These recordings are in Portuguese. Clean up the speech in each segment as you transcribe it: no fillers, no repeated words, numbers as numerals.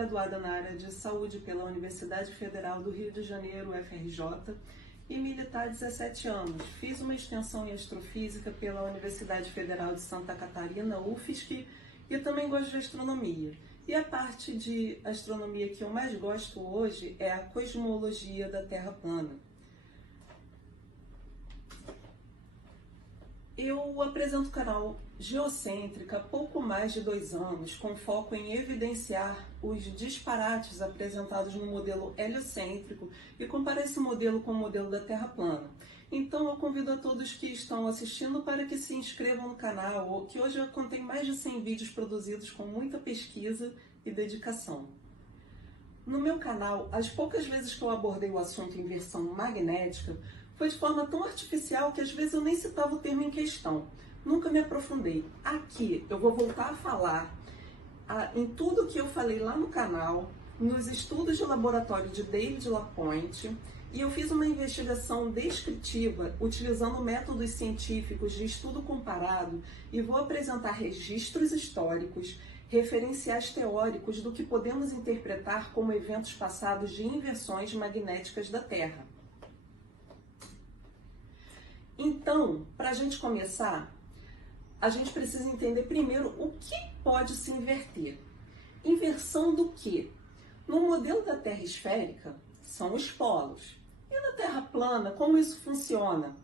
graduada na área de saúde pela Universidade Federal do Rio de Janeiro, UFRJ, e militar há 17 anos. Fiz uma extensão em astrofísica pela Universidade Federal de Santa Catarina, UFSC, e também gosto de astronomia. E a parte de astronomia que eu mais gosto hoje é a cosmologia da Terra plana. Eu apresento o canal Geocêntrica há pouco mais de 2 anos, com foco em evidenciar os disparates apresentados no modelo heliocêntrico e comparar esse modelo com o modelo da Terra plana. Então eu convido a todos que estão assistindo para que se inscrevam no canal, que hoje contém mais de 100 vídeos produzidos com muita pesquisa e dedicação. No meu canal, as poucas vezes que eu abordei o assunto inversão magnética, foi de forma tão artificial que às vezes eu nem citava o termo em questão. Nunca me aprofundei. Aqui eu vou voltar a falar em tudo que eu falei lá no canal, nos estudos de laboratório de David Lapointe, e eu fiz uma investigação descritiva utilizando métodos científicos de estudo comparado e vou apresentar registros históricos, referenciais teóricos do que podemos interpretar como eventos passados de inversões magnéticas da Terra. Então, para a gente começar, a gente precisa entender primeiro o que pode se inverter. Inversão do quê? No modelo da Terra esférica, são os polos. E na Terra plana, como isso funciona?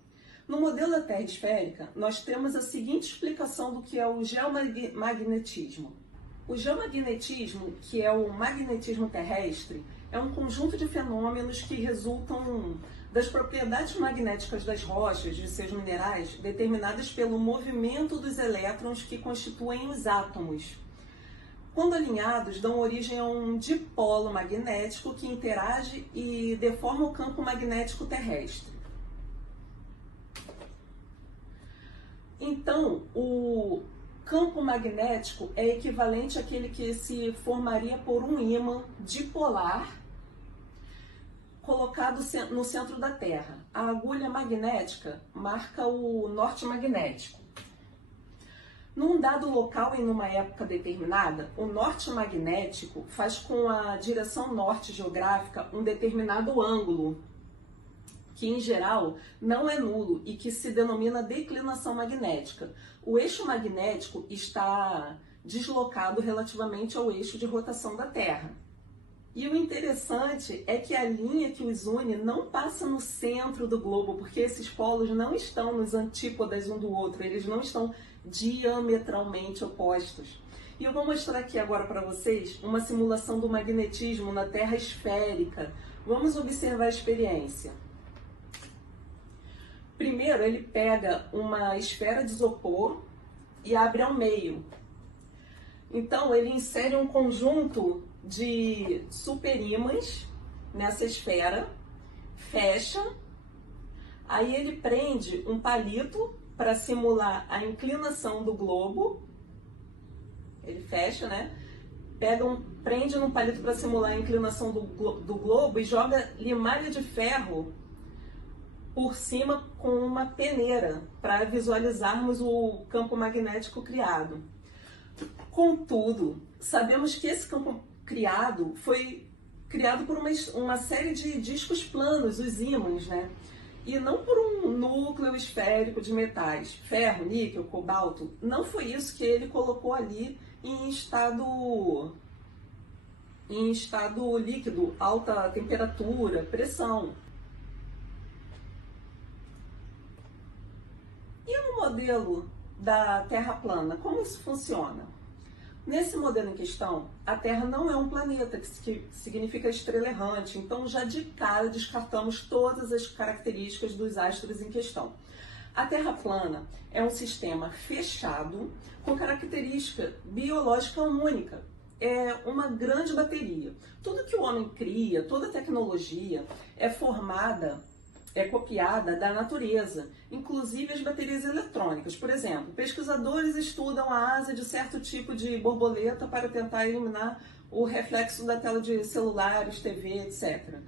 No modelo da Terra esférica, nós temos a seguinte explicação do que é o geomagnetismo. O geomagnetismo, que é o magnetismo terrestre, é um conjunto de fenômenos que resultam das propriedades magnéticas das rochas, de seus minerais, determinadas pelo movimento dos elétrons que constituem os átomos. Quando alinhados, dão origem a um dipolo magnético que interage e deforma o campo magnético terrestre. Então, o campo magnético é equivalente àquele que se formaria por um ímã dipolar colocado no centro da Terra. A agulha magnética marca o norte magnético. Num dado local e numa época determinada, o norte magnético faz com a direção norte geográfica um determinado ângulo, que em geral não é nulo e que se denomina declinação magnética. O eixo magnético está deslocado relativamente ao eixo de rotação da Terra. E o interessante é que a linha que os une não passa no centro do globo, porque esses polos não estão nos antípodas um do outro, eles não estão diametralmente opostos. E eu vou mostrar aqui agora para vocês uma simulação do magnetismo na Terra esférica. Vamos observar a experiência. Primeiro, ele pega uma esfera de isopor e abre ao meio. Então, ele insere um conjunto de superímãs nessa esfera, fecha, aí ele prende um palito para simular a inclinação do globo, ele fecha, né? Prende num palito para simular a inclinação do globo e joga limalha de ferro por cima com uma peneira para visualizarmos o campo magnético criado. Contudo, sabemos que esse campo foi criado por uma série de discos planos, os ímãs, né? E não por um núcleo esférico de metais, ferro, níquel, cobalto. Não foi isso que ele colocou ali em estado líquido, alta temperatura, pressão. E no modelo da Terra plana, como isso funciona? Nesse modelo em questão, a Terra não é um planeta, que significa estrela errante, então já de cara descartamos todas as características dos astros em questão. A Terra plana é um sistema fechado com característica biológica única. É uma grande bateria. Tudo que o homem cria, toda tecnologia é copiada da natureza, inclusive as baterias eletrônicas. Por exemplo, pesquisadores estudam a asa de certo tipo de borboleta para tentar eliminar o reflexo da tela de celulares, TV, etc.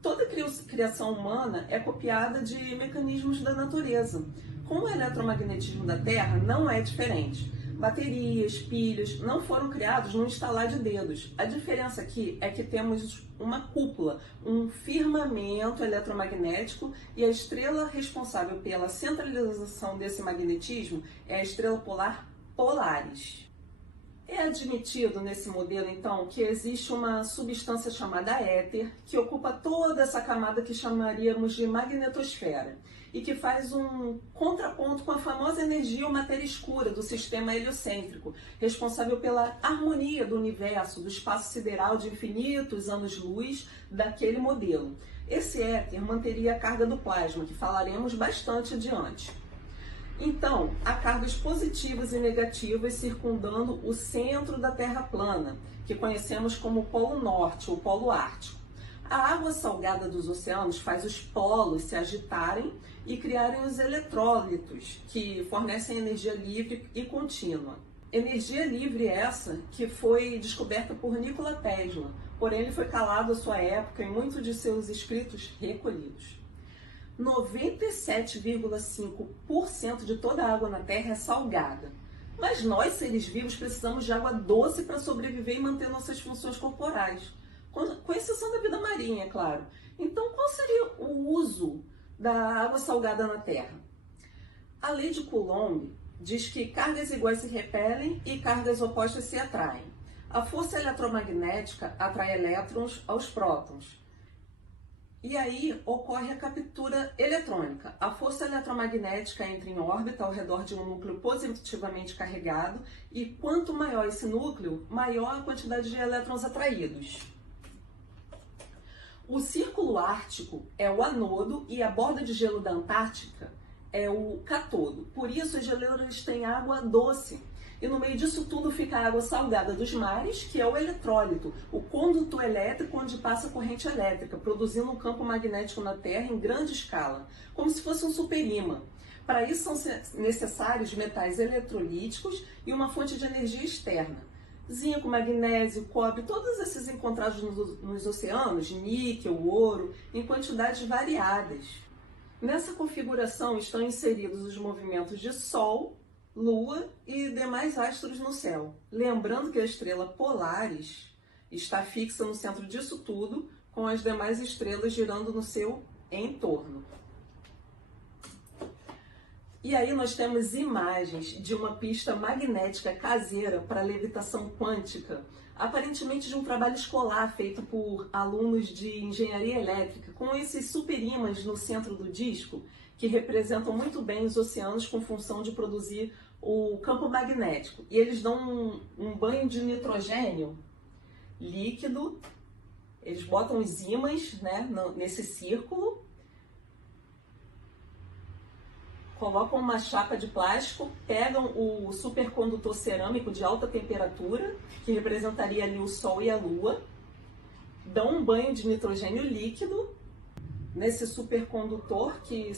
Toda criação humana é copiada de mecanismos da natureza. Com o eletromagnetismo da Terra não é diferente. Baterias, pilhas, não foram criados num estalar de dedos. A diferença aqui é que temos uma cúpula, um firmamento eletromagnético, e a estrela responsável pela centralização desse magnetismo é a estrela polar Polaris. É admitido nesse modelo, então, que existe uma substância chamada éter, que ocupa toda essa camada que chamaríamos de magnetosfera, e que faz um contraponto com a famosa energia ou matéria escura do sistema heliocêntrico, responsável pela harmonia do universo, do espaço sideral de infinitos anos-luz daquele modelo. Esse éter manteria a carga do plasma, que falaremos bastante adiante. Então, há cargas positivas e negativas circundando o centro da Terra plana, que conhecemos como Polo Norte ou Polo Ártico. A água salgada dos oceanos faz os polos se agitarem e criarem os eletrólitos, que fornecem energia livre e contínua. Energia livre essa que foi descoberta por Nikola Tesla, porém ele foi calado à sua época e muitos de seus escritos recolhidos. 97,5% de toda a água na Terra é salgada. Mas nós, seres vivos, precisamos de água doce para sobreviver e manter nossas funções corporais. Com exceção da vida marinha, é claro. Então, qual seria o uso da água salgada na Terra? A lei de Coulomb diz que cargas iguais se repelem e cargas opostas se atraem. A força eletromagnética atrai elétrons aos prótons. E aí ocorre a captura eletrônica. A força eletromagnética entra em órbita ao redor de um núcleo positivamente carregado, e quanto maior esse núcleo, maior a quantidade de elétrons atraídos. O Círculo Ártico é o anodo e a borda de gelo da Antártica é o catodo. Por isso, os geleiros têm água doce. E no meio disso tudo fica a água salgada dos mares, que é o eletrólito, o condutor elétrico onde passa a corrente elétrica, produzindo um campo magnético na Terra em grande escala, como se fosse um superímã. Para isso são necessários metais eletrolíticos e uma fonte de energia externa. Zinco, magnésio, cobre, todos esses encontrados nos oceanos, níquel, ouro, em quantidades variadas. Nessa configuração estão inseridos os movimentos de Sol, Lua e demais astros no céu. Lembrando que a estrela Polaris está fixa no centro disso tudo, com as demais estrelas girando no seu entorno. E aí nós temos imagens de uma pista magnética caseira para levitação quântica, aparentemente de um trabalho escolar feito por alunos de engenharia elétrica, com esses superímãs no centro do disco, que representam muito bem os oceanos com função de produzir o campo magnético. E eles dão um banho de nitrogênio líquido, eles botam os ímãs, né, nesse círculo, colocam uma chapa de plástico, pegam o supercondutor cerâmico de alta temperatura, que representaria ali o Sol e a Lua, dão um banho de nitrogênio líquido nesse supercondutor que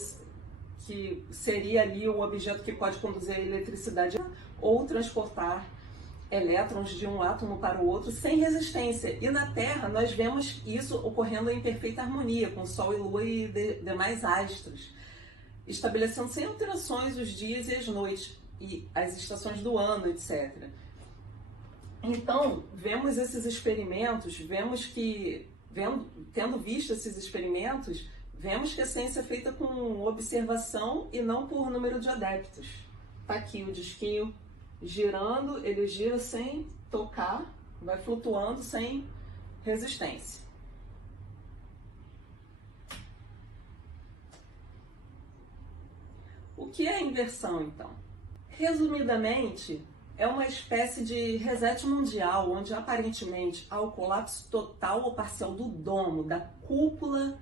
seria ali o objeto que pode conduzir a eletricidade ou transportar elétrons de um átomo para o outro sem resistência. E na Terra nós vemos isso ocorrendo em perfeita harmonia com Sol e Lua e demais astros, estabelecendo sem alterações os dias e as noites e as estações do ano, etc. Então, vemos esses experimentos, tendo visto esses experimentos, vemos que a ciência é feita com observação e não por número de adeptos. Tá aqui o disquinho girando, ele gira sem tocar, vai flutuando sem resistência. O que é inversão, então? Resumidamente, é uma espécie de reset mundial, onde aparentemente há o colapso total ou parcial do domo, da cúpula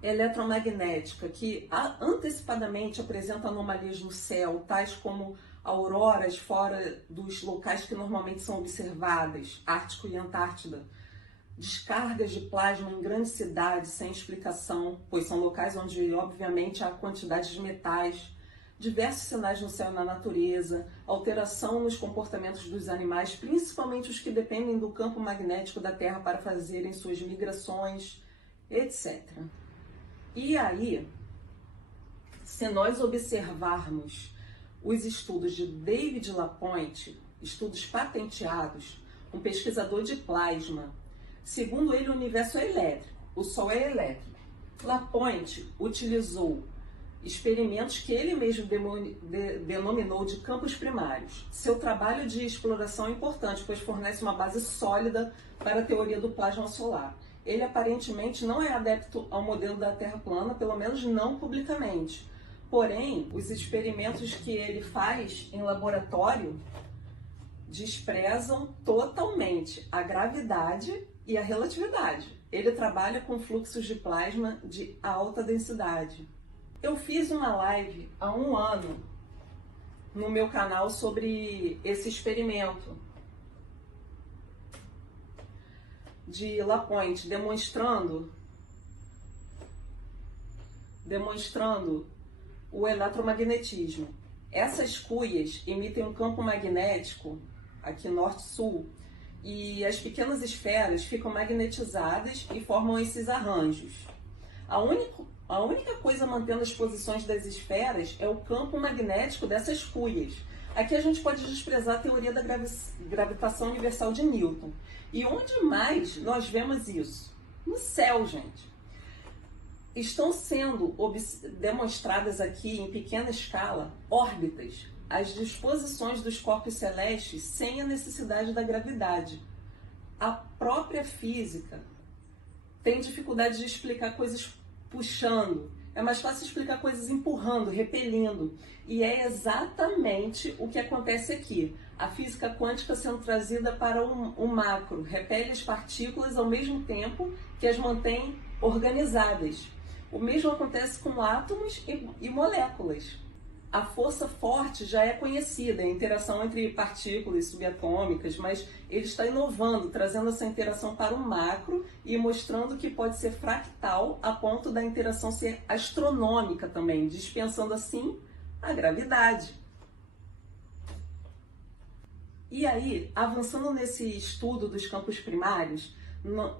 eletromagnética, que antecipadamente apresenta anomalias no céu, tais como auroras fora dos locais que normalmente são observadas, Ártico e Antártida, descargas de plasma em grandes cidades sem explicação, pois são locais onde obviamente há quantidade de metais, diversos sinais no céu e na natureza, alteração nos comportamentos dos animais, principalmente os que dependem do campo magnético da Terra para fazerem suas migrações, etc. E aí, se nós observarmos os estudos de David Lapointe, estudos patenteados, um pesquisador de plasma. Segundo ele, o universo é elétrico, o Sol é elétrico. Lapointe utilizou experimentos que ele mesmo denominou de campos primários. Seu trabalho de exploração é importante, pois fornece uma base sólida para a teoria do plasma solar. Ele aparentemente não é adepto ao modelo da Terra plana, pelo menos não publicamente. Porém, os experimentos que ele faz em laboratório desprezam totalmente a gravidade e a relatividade. Ele trabalha com fluxos de plasma de alta densidade. Eu fiz uma live há 1 ano no meu canal sobre esse experimento de Lapointe, demonstrando o eletromagnetismo. Essas cuias emitem um campo magnético aqui norte-sul e as pequenas esferas ficam magnetizadas e formam esses arranjos. A única coisa mantendo as posições das esferas é o campo magnético dessas cuias. Aqui a gente pode desprezar a teoria da gravitação universal de Newton. E onde mais nós vemos isso? No céu, gente. Estão sendo demonstradas aqui em pequena escala órbitas, as disposições dos corpos celestes sem a necessidade da gravidade. A própria física tem dificuldade de explicar coisas puxando. É mais fácil explicar coisas empurrando, repelindo. E é exatamente o que acontece aqui. A física quântica sendo trazida para o macro, repele as partículas ao mesmo tempo que as mantém organizadas. O mesmo acontece com átomos e moléculas. A força forte já é conhecida, a interação entre partículas subatômicas, mas ele está inovando, trazendo essa interação para o macro e mostrando que pode ser fractal a ponto da interação ser astronômica também, dispensando assim a gravidade. E aí, avançando nesse estudo dos campos primários,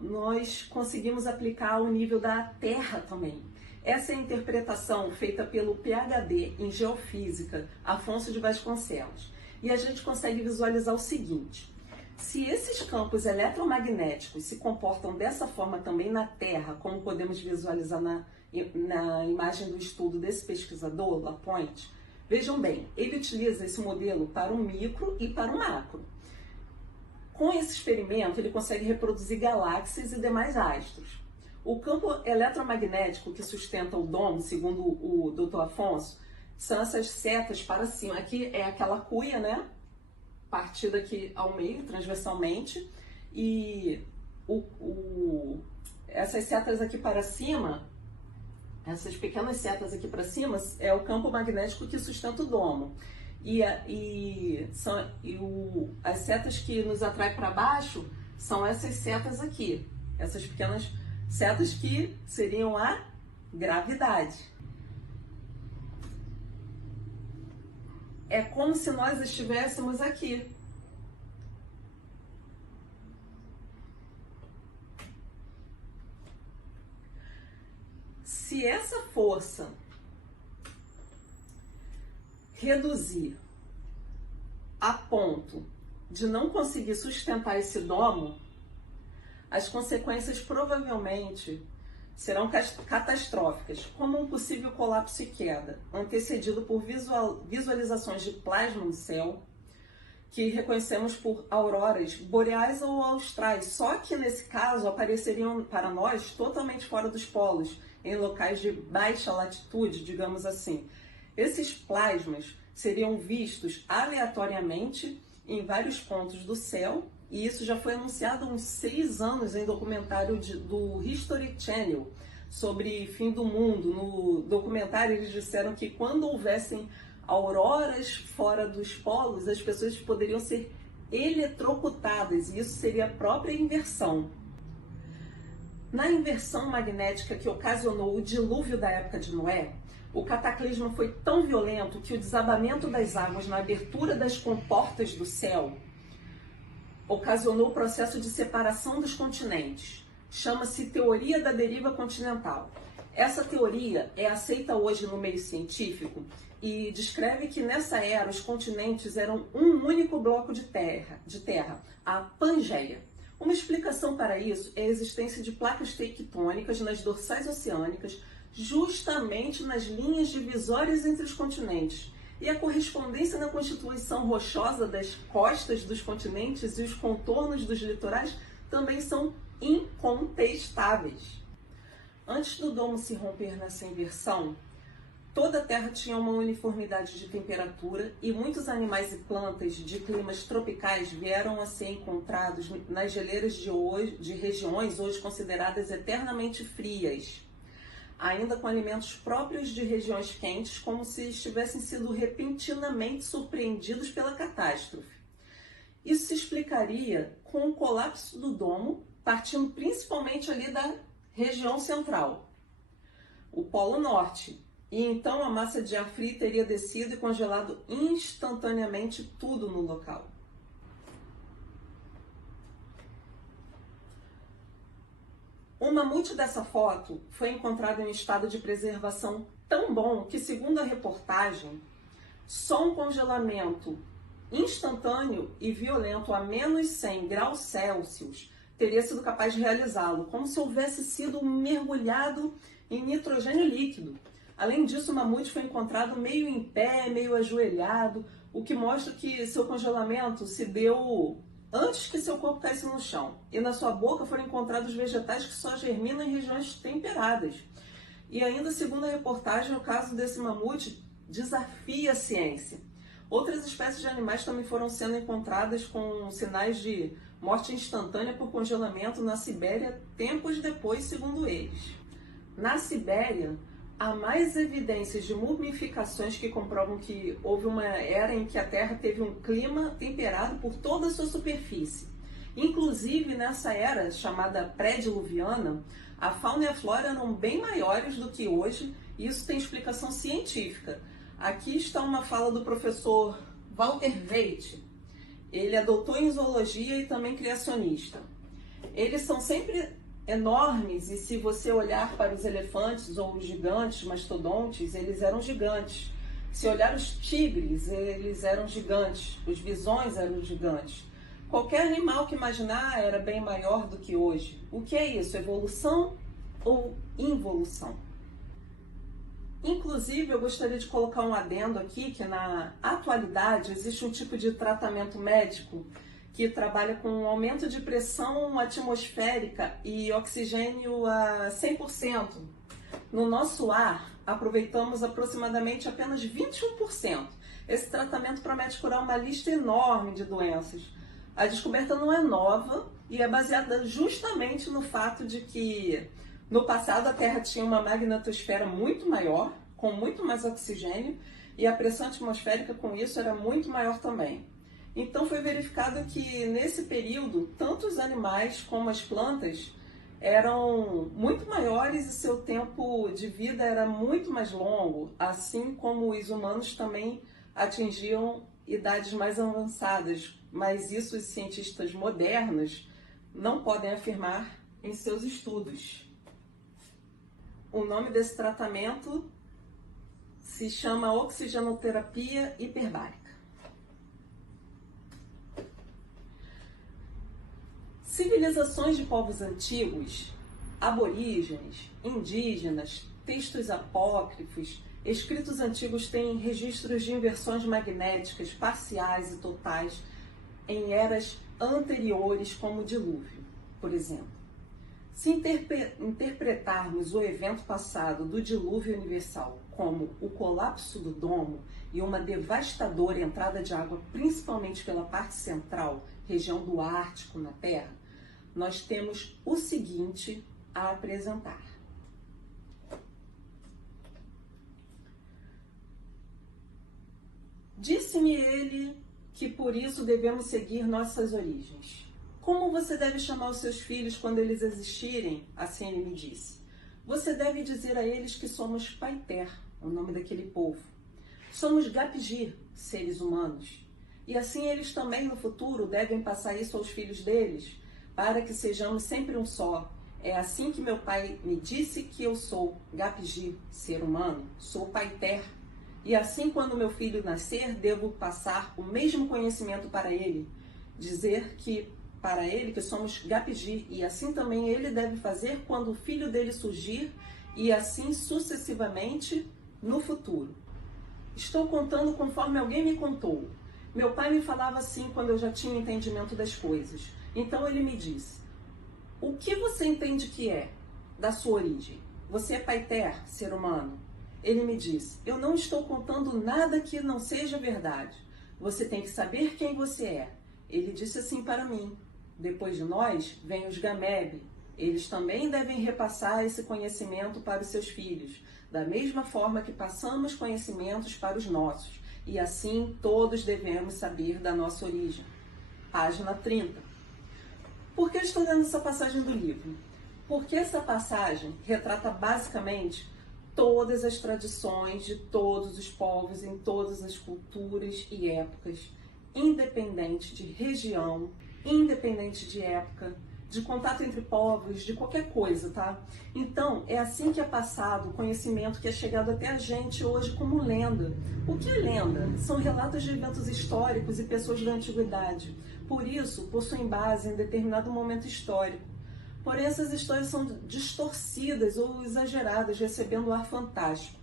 nós conseguimos aplicar ao nível da Terra também. Essa é a interpretação feita pelo PhD em Geofísica, Afonso de Vasconcelos. E a gente consegue visualizar o seguinte: se esses campos eletromagnéticos se comportam dessa forma também na Terra, como podemos visualizar na imagem do estudo desse pesquisador, Lapointe, vejam bem, ele utiliza esse modelo para o micro e para o macro. Com esse experimento, ele consegue reproduzir galáxias e demais astros. O campo eletromagnético que sustenta o domo, segundo o Dr. Afonso, são essas setas para cima. Aqui é aquela cuia, né? Partida aqui ao meio, transversalmente. E essas setas aqui para cima, essas pequenas setas aqui para cima, é o campo magnético que sustenta o domo. As setas que nos atraem para baixo são essas setas aqui, essas pequenas setas que seriam a gravidade. É como se nós estivéssemos aqui. Se essa força reduzir a ponto de não conseguir sustentar esse domo, as consequências provavelmente serão catastróficas, como um possível colapso e queda, antecedido por visualizações de plasma no céu, que reconhecemos por auroras boreais ou austrais, só que nesse caso apareceriam para nós totalmente fora dos polos, em locais de baixa latitude, digamos assim. Esses plasmas seriam vistos aleatoriamente em vários pontos do céu, e isso já foi anunciado há uns 6 anos em documentário do History Channel sobre fim do mundo. No documentário eles disseram que quando houvessem auroras fora dos polos, as pessoas poderiam ser eletrocutadas, e isso seria a própria inversão. Na inversão magnética que ocasionou o dilúvio da época de Noé, o cataclisma foi tão violento que o desabamento das águas na abertura das comportas do céu ocasionou o processo de separação dos continentes. Chama-se teoria da deriva continental. Essa teoria teoria é aceita hoje no meio científico e descreve que nessa era os continentes eram um único bloco de terra, a Pangeia. Uma explicação para isso é a existência de placas tectônicas nas dorsais oceânicas, justamente nas linhas divisórias entre os continentes. E a correspondência na constituição rochosa das costas dos continentes e os contornos dos litorais também são incontestáveis. Antes do domo se romper nessa inversão, toda a Terra tinha uma uniformidade de temperatura e muitos animais e plantas de climas tropicais vieram a ser encontrados nas geleiras de regiões hoje consideradas eternamente frias, ainda com alimentos próprios de regiões quentes, como se tivessem sido repentinamente surpreendidos pela catástrofe. Isso se explicaria com o colapso do domo, partindo principalmente ali da região central, o Polo Norte, e então a massa de ar frio teria descido e congelado instantaneamente tudo no local. O mamute dessa foto foi encontrado em um estado de preservação tão bom que, segundo a reportagem, só um congelamento instantâneo e violento a menos 100 graus Celsius teria sido capaz de realizá-lo, como se houvesse sido mergulhado em nitrogênio líquido. Além disso, o mamute foi encontrado meio em pé, meio ajoelhado, o que mostra que seu congelamento se deu antes que seu corpo caísse no chão. E na sua boca foram encontrados vegetais que só germinam em regiões temperadas. E ainda, segundo a reportagem, o caso desse mamute desafia a ciência. Outras espécies de animais também foram sendo encontradas com sinais de morte instantânea por congelamento na Sibéria tempos depois, segundo eles. Na Sibéria, há mais evidências de mumificações que comprovam que houve uma era em que a Terra teve um clima temperado por toda a sua superfície. Inclusive, nessa era, chamada pré-diluviana, a fauna e a flora eram bem maiores do que hoje, e isso tem explicação científica. Aqui está uma fala do professor Walter Veit. Ele é doutor em zoologia e também criacionista. Eles são sempre enormes e se você olhar para os elefantes ou os gigantes, mastodontes, eles eram gigantes. Se olhar os tigres, eles eram gigantes. Os bisões eram gigantes. Qualquer animal que imaginar era bem maior do que hoje. O que é isso? Evolução ou involução? Inclusive, eu gostaria de colocar um adendo aqui, que na atualidade existe um tipo de tratamento médico que trabalha com aumento de pressão atmosférica e oxigênio a 100%. No nosso ar, aproveitamos aproximadamente apenas 21%. Esse tratamento promete curar uma lista enorme de doenças. A descoberta não é nova e é baseada justamente no fato de que no passado a Terra tinha uma magnetosfera muito maior, com muito mais oxigênio, e a pressão atmosférica com isso era muito maior também. Então foi verificado que nesse período, tanto os animais como as plantas eram muito maiores e seu tempo de vida era muito mais longo, assim como os humanos também atingiam idades mais avançadas, mas isso os cientistas modernos não podem afirmar em seus estudos. O nome desse tratamento se chama oxigenoterapia hiperbárica. Civilizações de povos antigos, aborígenes, indígenas, textos apócrifos, escritos antigos têm registros de inversões magnéticas parciais e totais em eras anteriores, como o dilúvio, por exemplo. Se interpretarmos o evento passado do dilúvio universal como o colapso do domo e uma devastadora entrada de água, principalmente pela parte central, região do Ártico na Terra, nós temos o seguinte a apresentar. Disse-me ele que por isso devemos seguir nossas origens. Como você deve chamar os seus filhos quando eles existirem? Assim ele me disse. Você deve dizer a eles que somos Paiter, o nome daquele povo. Somos Gapjir, seres humanos. E assim eles também no futuro devem passar isso aos filhos deles, para que sejamos sempre um só, É assim que meu pai me disse que eu sou Gapji, ser humano, sou Paiter. E assim, quando meu filho nascer, devo passar o mesmo conhecimento para ele, dizer que para ele que somos Gapji, e assim também ele deve fazer quando o filho dele surgir, e assim sucessivamente no futuro. Estou contando conforme alguém me contou. Meu pai me falava assim quando eu já tinha entendimento das coisas. Então ele me disse: o que você entende que é da sua origem? Você é Paiter, ser humano? Ele me disse: eu não estou contando nada que não seja verdade. Você tem que saber quem você é. Ele disse assim para mim: depois de nós, vem os Gameb. Eles também devem repassar esse conhecimento para os seus filhos, da mesma forma que passamos conhecimentos para os nossos. E assim todos devemos saber da nossa origem. Página 30. Por que estou lendo essa passagem do livro? Porque essa passagem retrata basicamente todas as tradições de todos os povos em todas as culturas e épocas, independente de região, independente de época, de contato entre povos, de qualquer coisa, tá? Então, é assim que é passado o conhecimento que é chegado até a gente hoje como lenda. O que é lenda? São relatos de eventos históricos e pessoas da antiguidade. Por isso, possuem base em determinado momento histórico. Porém, essas histórias são distorcidas ou exageradas, recebendo um ar fantástico.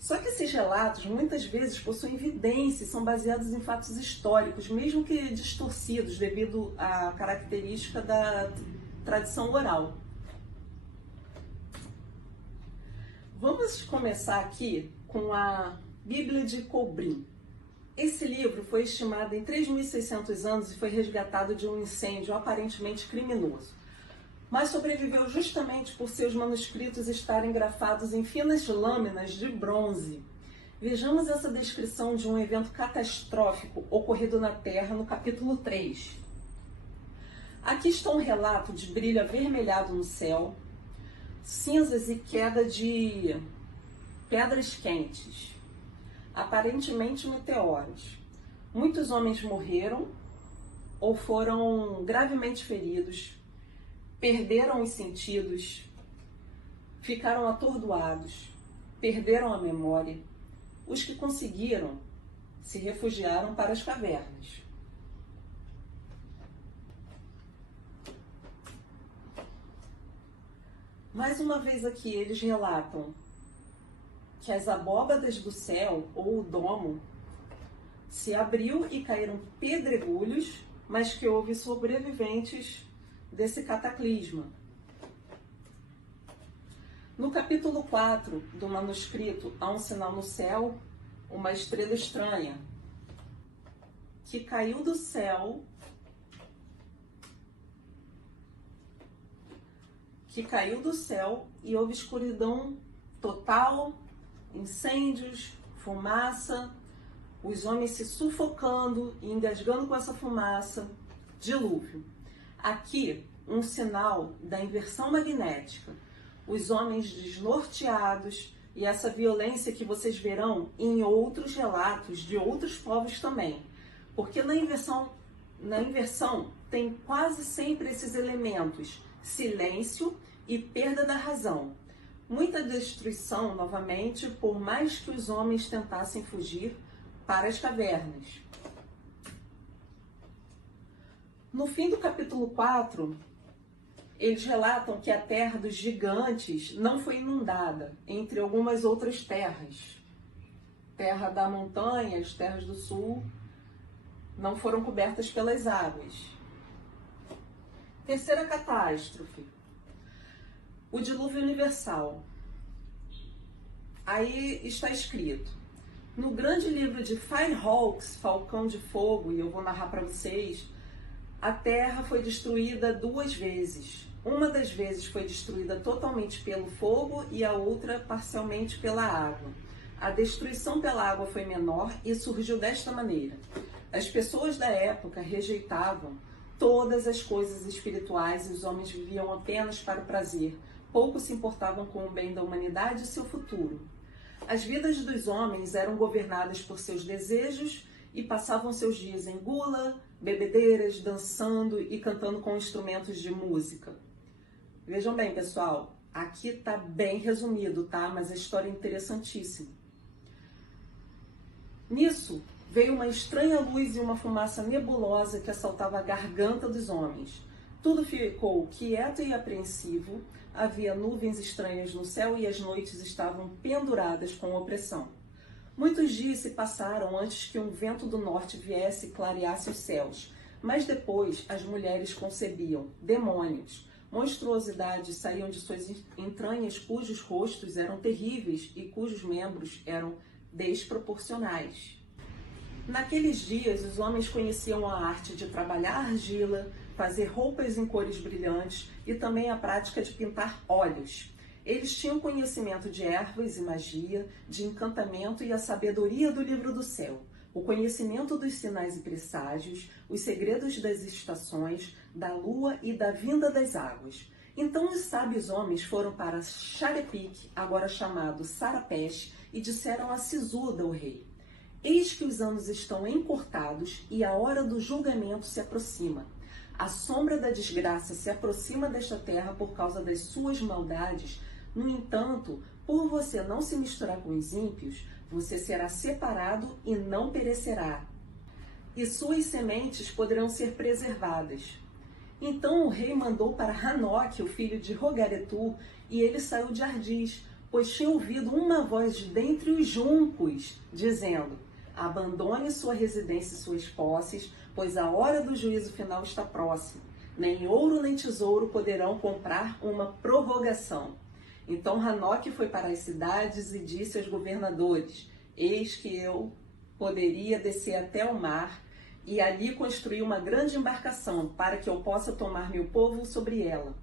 Só que esses relatos, muitas vezes, possuem evidências, são baseados em fatos históricos, mesmo que distorcidos, devido à característica da tradição oral. Vamos começar aqui com a Bíblia de Cobrim. Esse livro foi estimado em 3.600 anos e foi resgatado de um incêndio aparentemente criminoso, mas sobreviveu justamente por seus manuscritos estarem grafados em finas lâminas de bronze. Vejamos essa descrição de um evento catastrófico ocorrido na Terra no capítulo 3. Aqui está um relato de brilho avermelhado no céu, cinzas e queda de pedras quentes, aparentemente meteoros. Muitos homens morreram ou foram gravemente feridos, perderam os sentidos, ficaram atordoados, perderam a memória. Os que conseguiram se refugiaram para as cavernas. Mais uma vez aqui eles relatam que as abóbadas do céu, ou o domo, se abriu e caíram pedregulhos, mas que houve sobreviventes desse cataclisma. No capítulo 4 do manuscrito, há um sinal no céu, uma estrela estranha, que caiu do céu, e houve escuridão total, incêndios, fumaça, os homens se sufocando e engasgando com essa fumaça, dilúvio. Aqui, um sinal da inversão magnética, os homens desnorteados e essa violência que vocês verão em outros relatos de outros povos também. Porque na inversão tem quase sempre esses elementos: silêncio e perda da razão. Muita destruição, novamente, por mais que os homens tentassem fugir para as cavernas. No fim do capítulo 4, eles relatam que a terra dos gigantes não foi inundada, entre algumas outras terras. Terra da montanha, as terras do sul, não foram cobertas pelas águas. Terceira catástrofe, o dilúvio universal. Aí está escrito: no grande livro de Firehawks, Falcão de Fogo, e eu vou narrar para vocês, a Terra foi destruída 2 vezes. Uma das vezes foi destruída totalmente pelo fogo e a outra parcialmente pela água. A destruição pela água foi menor e surgiu desta maneira: as pessoas da época rejeitavam todas as coisas espirituais e os homens viviam apenas para o prazer. Pouco se importavam com o bem da humanidade e seu futuro. As vidas dos homens eram governadas por seus desejos e passavam seus dias em gula, bebedeiras, dançando e cantando com instrumentos de música. Vejam bem, pessoal, aqui tá bem resumido, tá? Mas a história é interessantíssima. Nisso, veio uma estranha luz e uma fumaça nebulosa que assaltava a garganta dos homens. Tudo ficou quieto e apreensivo, havia nuvens estranhas no céu e as noites estavam penduradas com opressão. Muitos dias se passaram antes que um vento do norte viesse e clareasse os céus, mas depois as mulheres concebiam demônios. Monstruosidades saíam de suas entranhas cujos rostos eram terríveis e cujos membros eram desproporcionais. Naqueles dias, os homens conheciam a arte de trabalhar argila, fazer roupas em cores brilhantes e também a prática de pintar óleos. Eles tinham conhecimento de ervas e magia, de encantamento e a sabedoria do livro do céu, o conhecimento dos sinais e presságios, os segredos das estações, da lua e da vinda das águas. Então os sábios homens foram para Xarepique, agora chamado Sarapesh, e disseram a Sisuda, o rei: eis que os anos estão encurtados e a hora do julgamento se aproxima. A sombra da desgraça se aproxima desta terra por causa das suas maldades. No entanto, por você não se misturar com os ímpios, você será separado e não perecerá, e suas sementes poderão ser preservadas. Então o rei mandou para Hanoque, o filho de Rogaretu, e ele saiu de Ardis, pois tinha ouvido uma voz de dentre os juncos, dizendo: abandone sua residência e suas posses, pois a hora do juízo final está próxima. Nem ouro nem tesouro poderão comprar uma prorrogação. Então Hanoque foi para as cidades e disse aos governadores: eis que eu poderia descer até o mar e ali construir uma grande embarcação para que eu possa tomar meu povo sobre ela.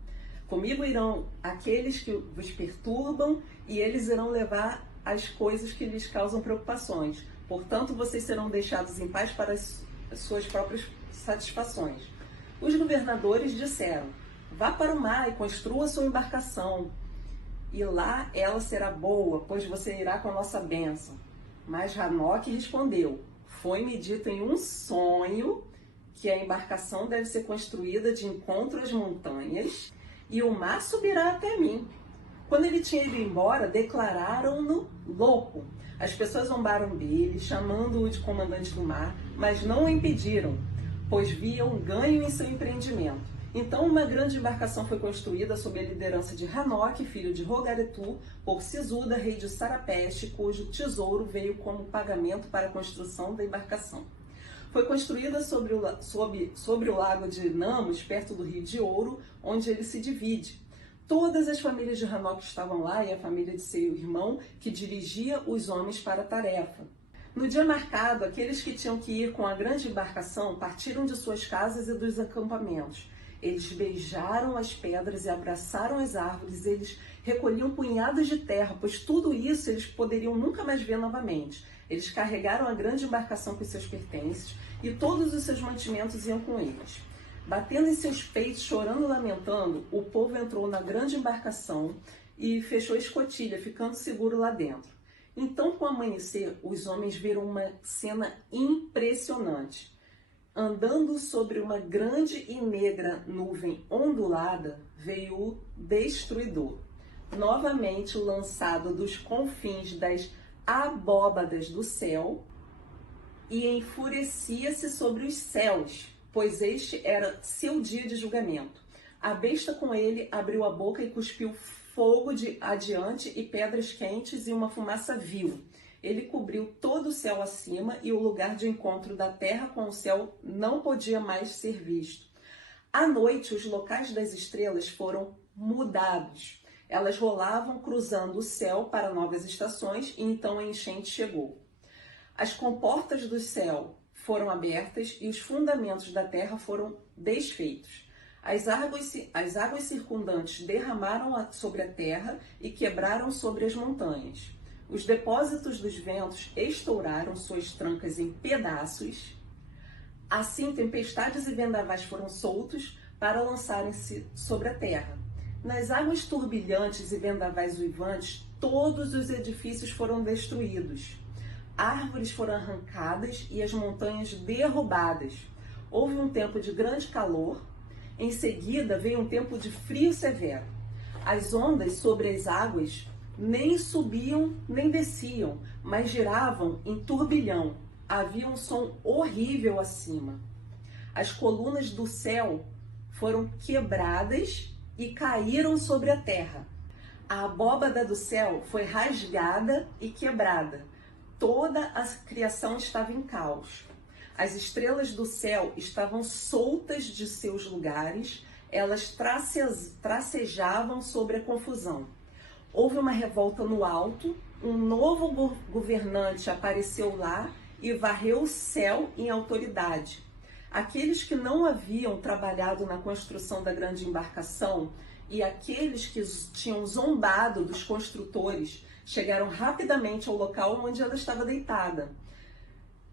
Comigo irão aqueles que vos perturbam e eles irão levar as coisas que lhes causam preocupações. Portanto, vocês serão deixados em paz para as suas próprias satisfações. Os governadores disseram: vá para o mar e construa sua embarcação, e lá ela será boa, pois você irá com a nossa bênção. Mas Hanoque respondeu: foi-me dito em um sonho que a embarcação deve ser construída de encontro às montanhas e o mar subirá até mim. Quando ele tinha ido embora, declararam-no louco. As pessoas zombaram dele, chamando-o de comandante do mar, mas não o impediram, pois viam ganho em seu empreendimento. Então uma grande embarcação foi construída sob a liderança de Hanoque, filho de Rogaretu, por Sisuda, rei de Sarapeste, cujo tesouro veio como pagamento para a construção da embarcação. Foi construída sobre o lago de Namos, perto do rio de Ouro, onde ele se divide. Todas as famílias de Hanoque estavam lá e a família de seu irmão, que dirigia os homens para a tarefa. No dia marcado, aqueles que tinham que ir com a grande embarcação partiram de suas casas e dos acampamentos. Eles beijaram as pedras e abraçaram as árvores, eles recolhiam punhados de terra, pois tudo isso eles poderiam nunca mais ver novamente. Eles carregaram a grande embarcação com seus pertences e todos os seus mantimentos iam com eles. Batendo em seus peitos, chorando e lamentando, o povo entrou na grande embarcação e fechou a escotilha, ficando seguro lá dentro. Então, com o amanhecer, os homens viram uma cena impressionante. Andando sobre uma grande e negra nuvem ondulada, veio o destruidor, novamente lançado dos confins das abóbadas do céu, e enfurecia-se sobre os céus, pois este era seu dia de julgamento. A besta com ele abriu a boca e cuspiu fogo de adiante e pedras quentes e uma fumaça vil. Ele cobriu todo o céu acima e o lugar de encontro da terra com o céu não podia mais ser visto. À noite, os locais das estrelas foram mudados. Elas rolavam cruzando o céu para novas estações e então a enchente chegou. As comportas do céu foram abertas e os fundamentos da terra foram desfeitos. As águas circundantes derramaram sobre a terra e quebraram sobre as montanhas. Os depósitos dos ventos estouraram suas trancas em pedaços. Assim, tempestades e vendavais foram soltos para lançarem-se sobre a terra. Nas águas turbilhantes e vendavais uivantes, todos os edifícios foram destruídos. Árvores foram arrancadas e as montanhas derrubadas. Houve um tempo de grande calor. Em seguida veio um tempo de frio severo. As ondas sobre as águas nem subiam nem desciam, mas giravam em turbilhão. Havia um som horrível acima. As colunas do céu foram quebradas e caíram sobre a terra. A abóbada do céu foi rasgada e quebrada. Toda a criação estava em caos. As estrelas do céu estavam soltas de seus lugares, elas tracejavam sobre a confusão. Houve uma revolta no alto, um novo governante apareceu lá e varreu o céu em autoridade. Aqueles que não haviam trabalhado na construção da grande embarcação e aqueles que tinham zombado dos construtores chegaram rapidamente ao local onde ela estava deitada.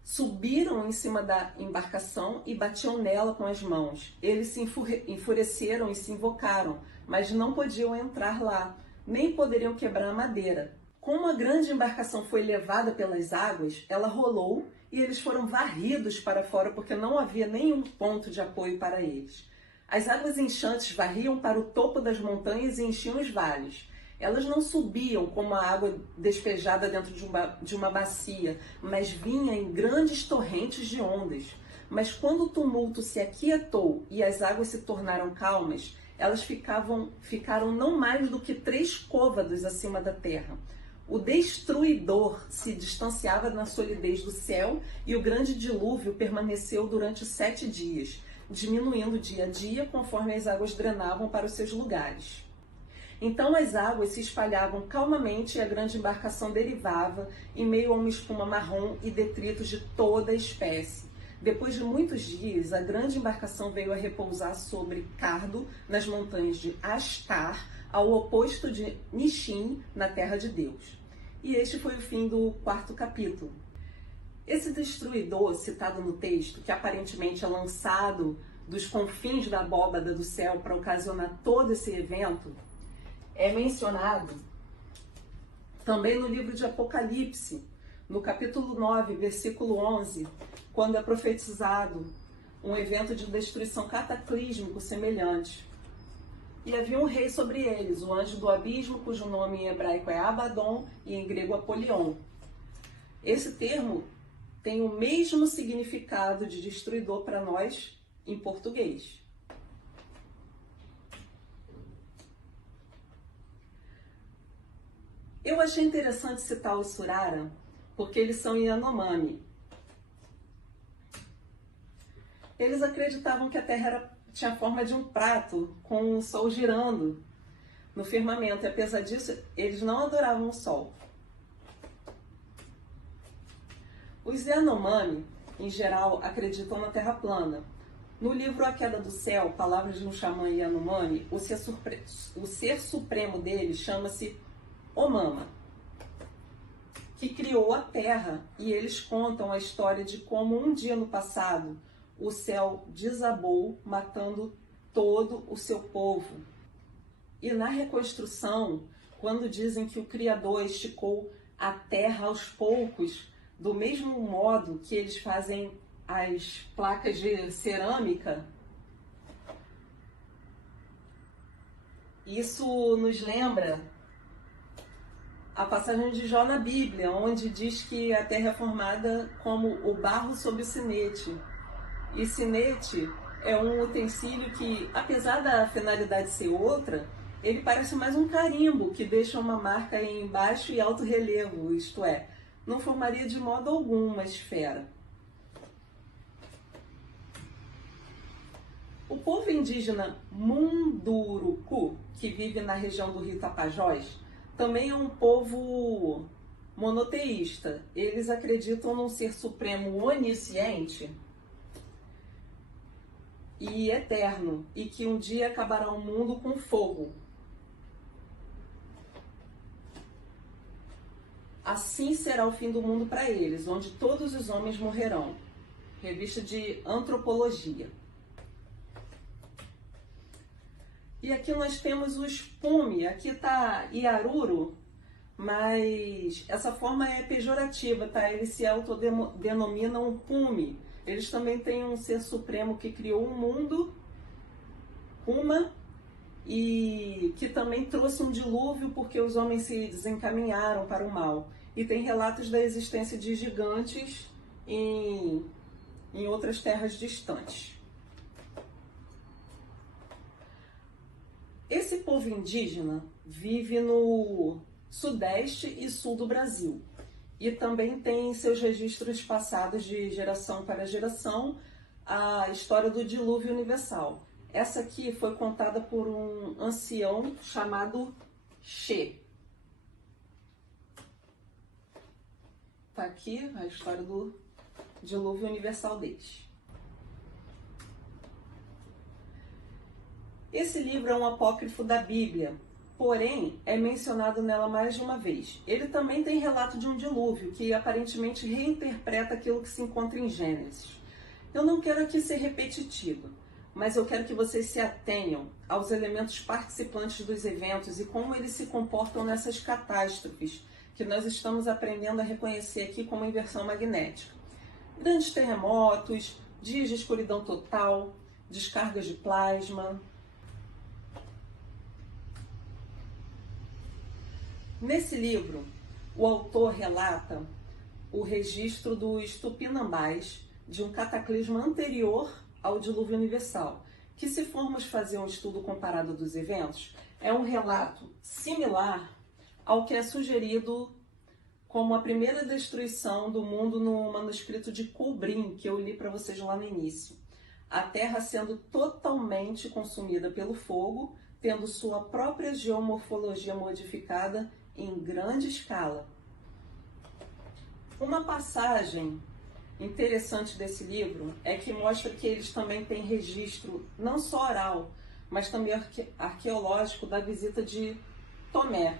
Subiram em cima da embarcação e batiam nela com as mãos. Eles se enfureceram e se invocaram, mas não podiam entrar lá, nem poderiam quebrar a madeira. Como a grande embarcação foi levada pelas águas, ela rolou e eles foram varridos para fora porque não havia nenhum ponto de apoio para eles. As águas inchantes varriam para o topo das montanhas e enchiam os vales. Elas não subiam como a água despejada dentro de uma bacia, mas vinha em grandes torrentes de ondas. Mas quando o tumulto se aquietou e as águas se tornaram calmas, elas ficaram não mais do que 3 côvados acima da terra. O destruidor se distanciava na solidez do céu e o grande dilúvio permaneceu durante 7 dias, diminuindo dia a dia conforme as águas drenavam para os seus lugares. Então as águas se espalhavam calmamente e a grande embarcação derivava em meio a uma espuma marrom e detritos de toda a espécie. Depois de muitos dias, a grande embarcação veio a repousar sobre Cardo, nas montanhas de Astar, ao oposto de Nishim, na terra de Deus. E este foi o fim do 4º capítulo. Esse destruidor citado no texto, que aparentemente é lançado dos confins da abóbada do céu para ocasionar todo esse evento, é mencionado também no livro de Apocalipse, no capítulo 9, versículo 11, quando é profetizado um evento de destruição cataclísmico semelhante. E havia um rei sobre eles, o anjo do abismo, cujo nome em hebraico é Abaddon e em grego Apolion. Esse termo tem o mesmo significado de destruidor para nós em português. Eu achei interessante citar os Surara, porque eles são Yanomami. Eles acreditavam que a Terra tinha a forma de um prato, com o Sol girando no firmamento, e apesar disso, eles não adoravam o Sol. Os Yanomami, em geral, acreditam na Terra plana. No livro A Queda do Céu, Palavras de um Xamã Yanomami, o ser supremo deles chama-se Omama, que criou a Terra, e eles contam a história de como um dia no passado o céu desabou, matando todo o seu povo. E na reconstrução, quando dizem que o Criador esticou a terra aos poucos, do mesmo modo que eles fazem as placas de cerâmica, isso nos lembra a passagem de Jó na Bíblia, onde diz que a terra é formada como o barro sob o sinete. E sinete é um utensílio que, apesar da finalidade ser outra, ele parece mais um carimbo que deixa uma marca em baixo e alto relevo, isto é, não formaria de modo algum uma esfera. O povo indígena Munduruku, que vive na região do rio Tapajós, também é um povo monoteísta. Eles acreditam num ser supremo onisciente e eterno, e que um dia acabará o mundo com fogo. Assim será o fim do mundo para eles, onde todos os homens morrerão. Revista de Antropologia. E aqui nós temos o espume, aqui está Iaruru, mas essa forma é pejorativa, tá? Eles se autodenominam pume. Eles também têm um ser supremo que criou o mundo uma e que também trouxe um dilúvio porque os homens se desencaminharam para o mal. E tem relatos da existência de gigantes em outras terras distantes. Esse povo indígena vive no sudeste e sul do Brasil e também tem em seus registros passados de geração para geração a história do dilúvio universal. Essa aqui foi contada por um ancião chamado Xê. Está aqui a história do dilúvio universal deles. Esse livro é um apócrifo da Bíblia, porém é mencionado nela mais de uma vez. Ele também tem relato de um dilúvio, que aparentemente reinterpreta aquilo que se encontra em Gênesis. Eu não quero aqui ser repetitiva, mas eu quero que vocês se atenham aos elementos participantes dos eventos e como eles se comportam nessas catástrofes, que nós estamos aprendendo a reconhecer aqui como inversão magnética. Grandes terremotos, dias de escuridão total, descargas de plasma. Nesse livro, o autor relata o registro dos Tupinambás de um cataclismo anterior ao dilúvio universal, que, se formos fazer um estudo comparado dos eventos, é um relato similar ao que é sugerido como a primeira destruição do mundo no manuscrito de Qumran, que eu li para vocês lá no início. A Terra sendo totalmente consumida pelo fogo, tendo sua própria geomorfologia modificada em grande escala. Uma passagem interessante desse livro é que mostra que eles também têm registro, não só oral, mas também arqueológico, da visita de Tomé,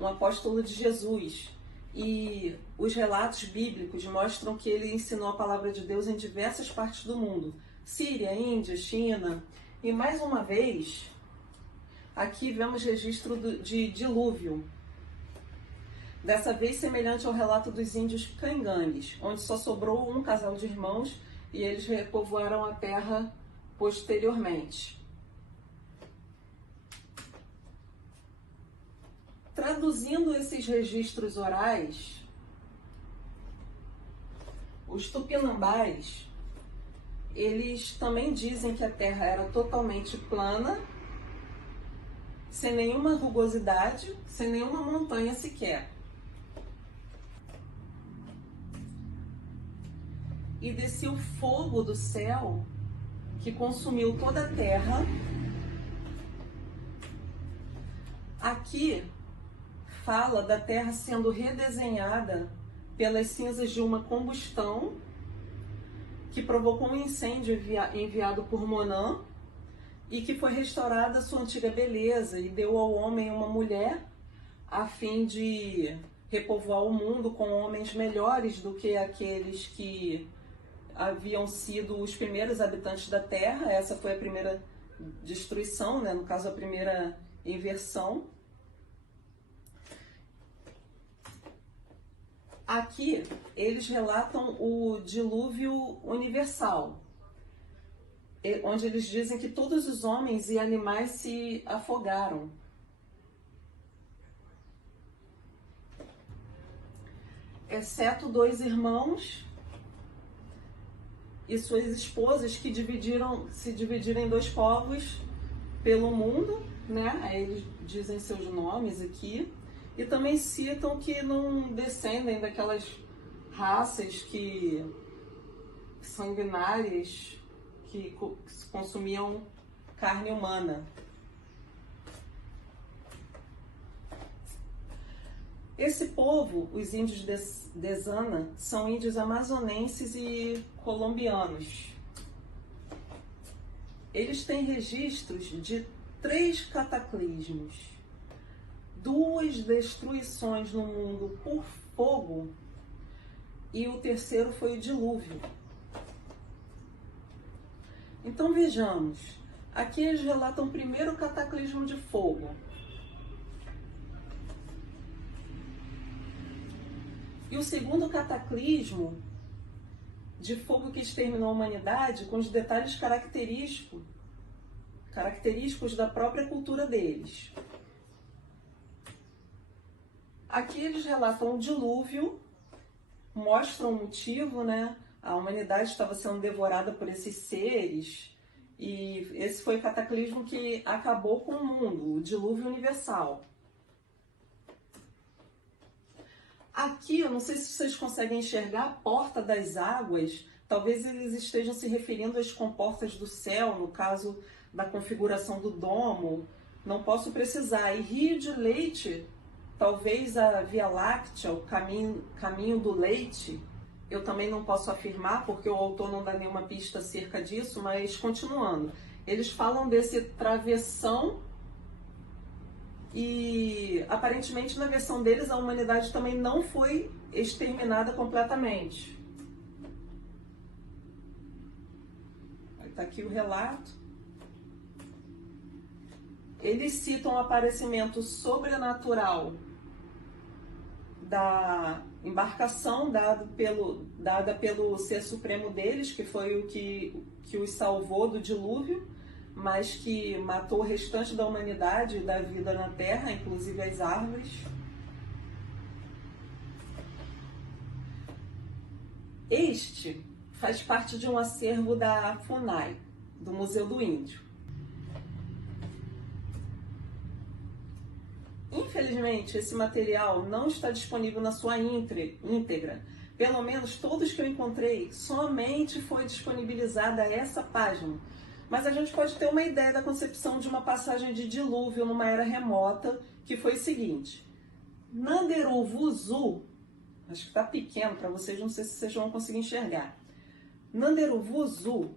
um apóstolo de Jesus. E os relatos bíblicos mostram que ele ensinou a palavra de Deus em diversas partes do mundo. Síria, Índia, China. E mais uma vez, aqui vemos registro de dilúvio. Dessa vez semelhante ao relato dos índios cangangues, onde só sobrou um casal de irmãos e eles repovoaram a terra posteriormente. Traduzindo esses registros orais, os tupinambás, eles também dizem que a terra era totalmente plana, sem nenhuma rugosidade, sem nenhuma montanha sequer. E descia o fogo do céu que consumiu toda a terra. Aqui fala da terra sendo redesenhada pelas cinzas de uma combustão que provocou um incêndio enviado por Monan e que foi restaurada a sua antiga beleza e deu ao homem uma mulher a fim de repovoar o mundo com homens melhores do que aqueles que haviam sido os primeiros habitantes da Terra. Essa foi a primeira destruição, né? No caso, a primeira inversão. Aqui, eles relatam o dilúvio universal, onde eles dizem que todos os homens e animais se afogaram. Exceto 2 irmãos e suas esposas que se dividiram em 2 povos pelo mundo, né? Aí eles dizem seus nomes aqui e também citam que não descendem daquelas raças sanguinárias que consumiam carne humana. Esse povo, os índios Dezana, são índios amazonenses e colombianos. Eles têm registros de 3 cataclismos, 2 destruições no mundo por fogo e o terceiro foi o dilúvio. Então vejamos, aqui eles relatam primeiro o cataclismo de fogo. E o segundo cataclismo de fogo que exterminou a humanidade, com os detalhes característicos característicos da própria cultura deles. Aqui eles relatam o dilúvio, mostram o motivo, né? A humanidade estava sendo devorada por esses seres e esse foi o cataclismo que acabou com o mundo, o dilúvio universal. Aqui, eu não sei se vocês conseguem enxergar a porta das águas, talvez eles estejam se referindo às comportas do céu, no caso da configuração do domo, não posso precisar. E rio de leite, talvez a Via Láctea, o caminho do leite, eu também não posso afirmar, porque o autor não dá nenhuma pista acerca disso, mas continuando. Eles falam desse travessão e, aparentemente, na versão deles, a humanidade também não foi exterminada completamente. Está aqui o relato. Eles citam o aparecimento sobrenatural da embarcação dada pelo ser supremo deles, que foi o que os salvou do dilúvio, mas que matou o restante da humanidade e da vida na Terra, inclusive as árvores. Este faz parte de um acervo da FUNAI, do Museu do Índio. Infelizmente, esse material não está disponível na sua íntegra. Pelo menos todos que eu encontrei, somente foi disponibilizada essa página. Mas a gente pode ter uma ideia da concepção de uma passagem de dilúvio numa era remota, que foi o seguinte. Nanderuvuzu, acho que está pequeno para vocês, não sei se vocês vão conseguir enxergar. Nanderuvuzu,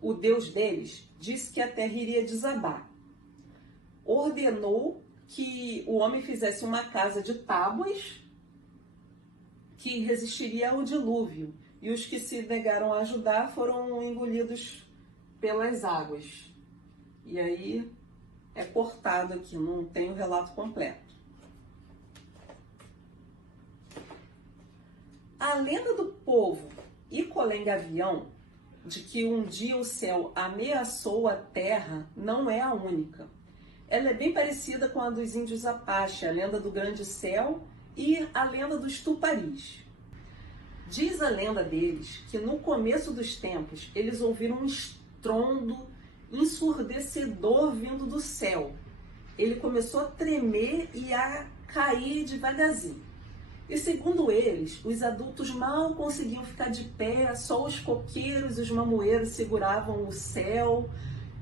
o deus deles, disse que a terra iria desabar. Ordenou que o homem fizesse uma casa de tábuas que resistiria ao dilúvio. E os que se negaram a ajudar foram engolidos pelas águas. E aí é cortado aqui, não tem o relato completo. A lenda do povo Icolém-Gavião, de que um dia o céu ameaçou a terra, não é a única. Ela é bem parecida com a dos índios Apache, a lenda do Grande Céu e a lenda dos Tuparis. Diz a lenda deles que no começo dos tempos eles ouviram um estrondo ensurdecedor vindo do céu. Ele começou a tremer e a cair devagarzinho. E segundo eles, os adultos mal conseguiam ficar de pé, só os coqueiros e os mamoeiros seguravam o céu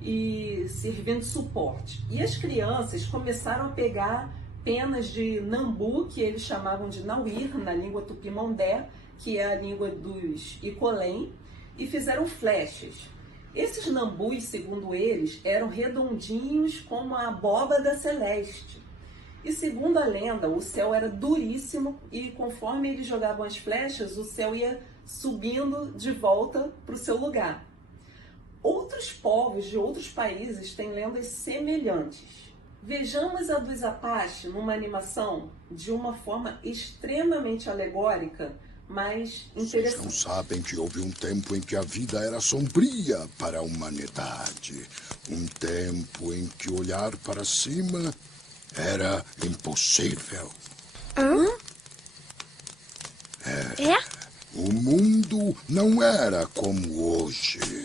e servindo de suporte. E as crianças começaram a pegar penas de nambu, que eles chamavam de nauir, na língua tupimondé, que é a língua dos Icolém, e fizeram flechas. Esses nambus, segundo eles, eram redondinhos como a abóbada celeste. E segundo a lenda, o céu era duríssimo e conforme eles jogavam as flechas, o céu ia subindo de volta para o seu lugar. Outros povos de outros países têm lendas semelhantes. Vejamos a dos Apache numa animação de uma forma extremamente alegórica, mas interessante. Vocês não sabem que houve um tempo em que a vida era sombria para a humanidade. Um tempo em que olhar para cima era impossível. O mundo não era como hoje.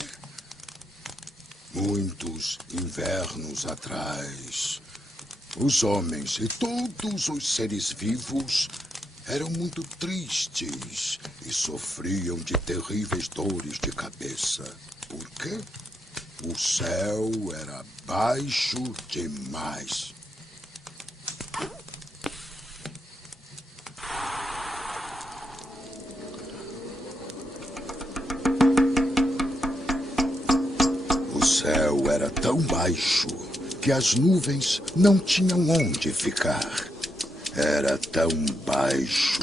Muitos invernos atrás, os homens e todos os seres vivos eram muito tristes e sofriam de terríveis dores de cabeça. Por quê? O céu era baixo demais. O céu era tão baixo que as nuvens não tinham onde ficar. Era tão baixo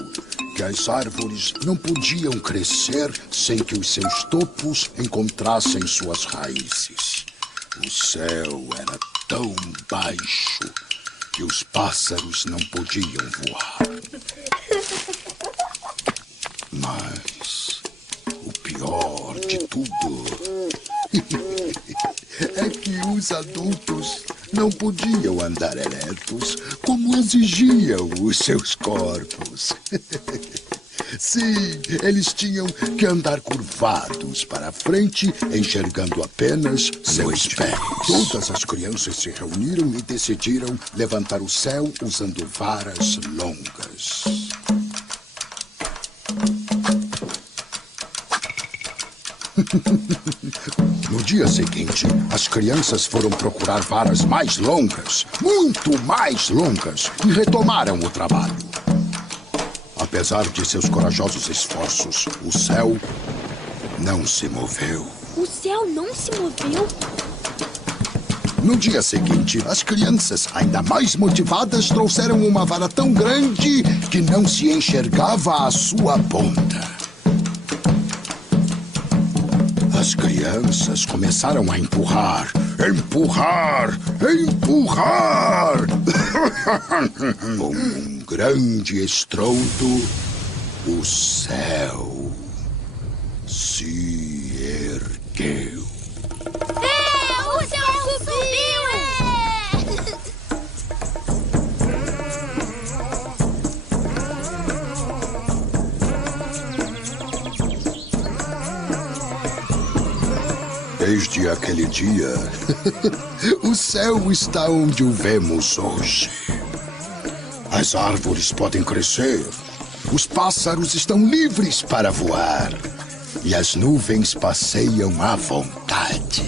que as árvores não podiam crescer sem que os seus topos encontrassem suas raízes. O céu era tão baixo que os pássaros não podiam voar. Mas o pior de tudo é que Os adultos não podiam andar eretos como exigiam os seus corpos. Sim, eles tinham que andar curvados para frente, enxergando apenas seus pés. Todas as crianças se reuniram e decidiram levantar o céu usando varas longas. No dia seguinte, as crianças foram procurar varas mais longas, muito mais longas, e retomaram o trabalho. Apesar de seus corajosos esforços, o céu não se moveu. O céu não se moveu? No dia seguinte, as crianças, ainda mais motivadas, trouxeram uma vara tão grande que não se enxergava a sua ponta. As crianças começaram a empurrar, empurrar, empurrar. Com um grande estrondo, o céu se ergueu. O céu subiu! Desde aquele dia, o céu está onde o vemos hoje. As árvores podem crescer, os pássaros estão livres para voar e as nuvens passeiam à vontade.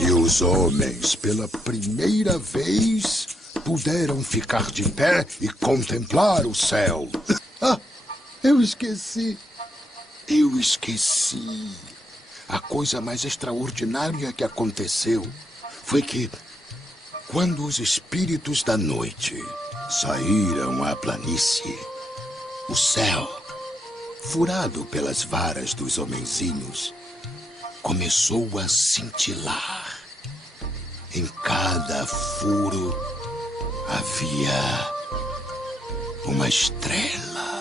E os homens, pela primeira vez, puderam ficar de pé e contemplar o céu. Ah, eu esqueci. A coisa mais extraordinária que aconteceu foi que, quando os espíritos da noite saíram à planície, o céu, furado pelas varas dos homenzinhos, começou a cintilar. Em cada furo havia uma estrela.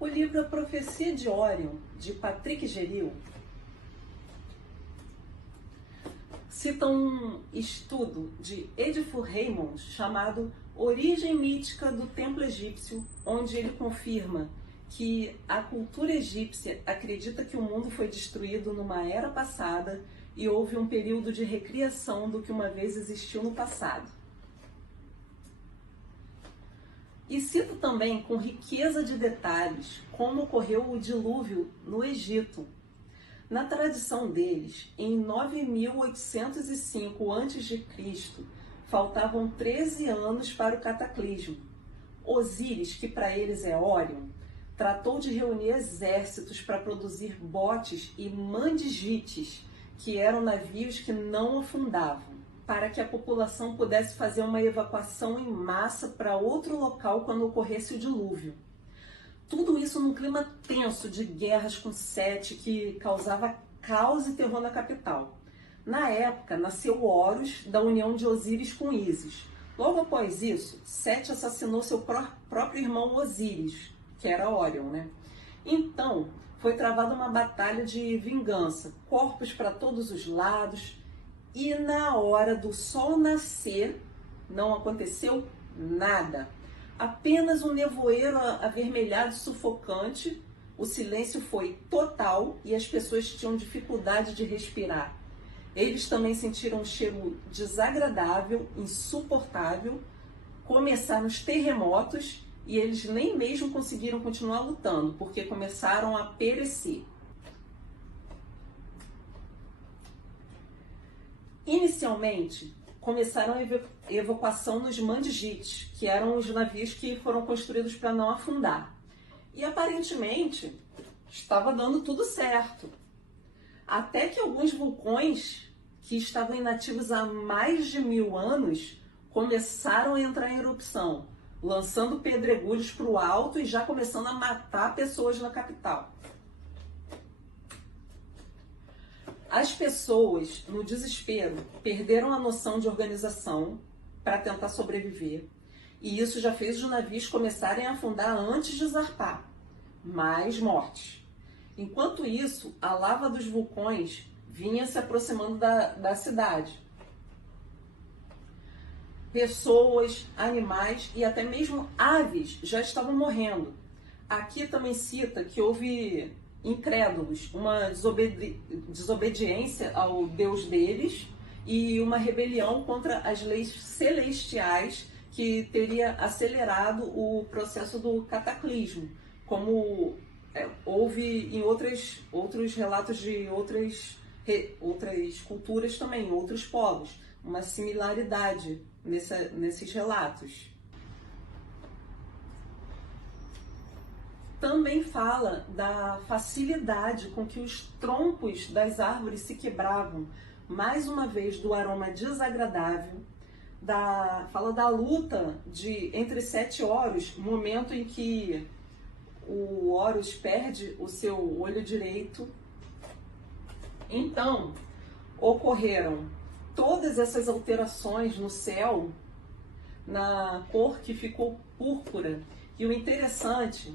O livro A Profecia de Órion, de Patrick Geril, cita um estudo de Edifur Raymond chamado Origem Mítica do Templo Egípcio, onde ele confirma que a cultura egípcia acredita que o mundo foi destruído numa era passada e houve um período de recriação do que uma vez existiu no passado. E cito também com riqueza de detalhes como ocorreu o dilúvio no Egito. Na tradição deles, em 9805 a.C., faltavam 13 anos para o cataclismo. Osíris, que para eles é Órion, tratou de reunir exércitos para produzir botes e mandigites, que eram navios que não afundavam, para que a população pudesse fazer uma evacuação em massa para outro local quando ocorresse o dilúvio. Tudo isso num clima tenso de guerras com Sete, que causava caos e terror na capital. Na época, nasceu Horus, da união de Osíris com Ísis. Logo após isso, Sete assassinou seu próprio irmão Osíris, que era Órion, né? Então, foi travada uma batalha de vingança, corpos para todos os lados. E na hora do sol nascer, não aconteceu nada. Apenas um nevoeiro avermelhado e sufocante. O silêncio foi total e as pessoas tinham dificuldade de respirar. Eles também sentiram um cheiro desagradável, insuportável. Começaram os terremotos e eles nem mesmo conseguiram continuar lutando, porque começaram a perecer. Inicialmente, começaram a evacuação nos mandigites, que eram os navios que foram construídos para não afundar. E aparentemente, estava dando tudo certo. Até que alguns vulcões, que estavam inativos há mais de 1000 anos, começaram a entrar em erupção, lançando pedregulhos para o alto e já começando a matar pessoas na capital. As pessoas, no desespero, perderam a noção de organização para tentar sobreviver e isso já fez os navios começarem a afundar antes de zarpar. Mais mortes. Enquanto isso, a lava dos vulcões vinha se aproximando da cidade. Pessoas, animais e até mesmo aves já estavam morrendo. Aqui também cita que houve incrédulos, uma desobediência ao Deus deles e uma rebelião contra as leis celestiais que teria acelerado o processo do cataclismo, como houve em outros relatos de outras culturas também, outros povos, uma similaridade nesses relatos. Também fala da facilidade com que os troncos das árvores se quebravam, mais uma vez do aroma desagradável, fala da luta entre 7 Horus, momento em que o Horus perde o seu olho direito. Então, ocorreram todas essas alterações no céu, na cor que ficou púrpura. E o interessante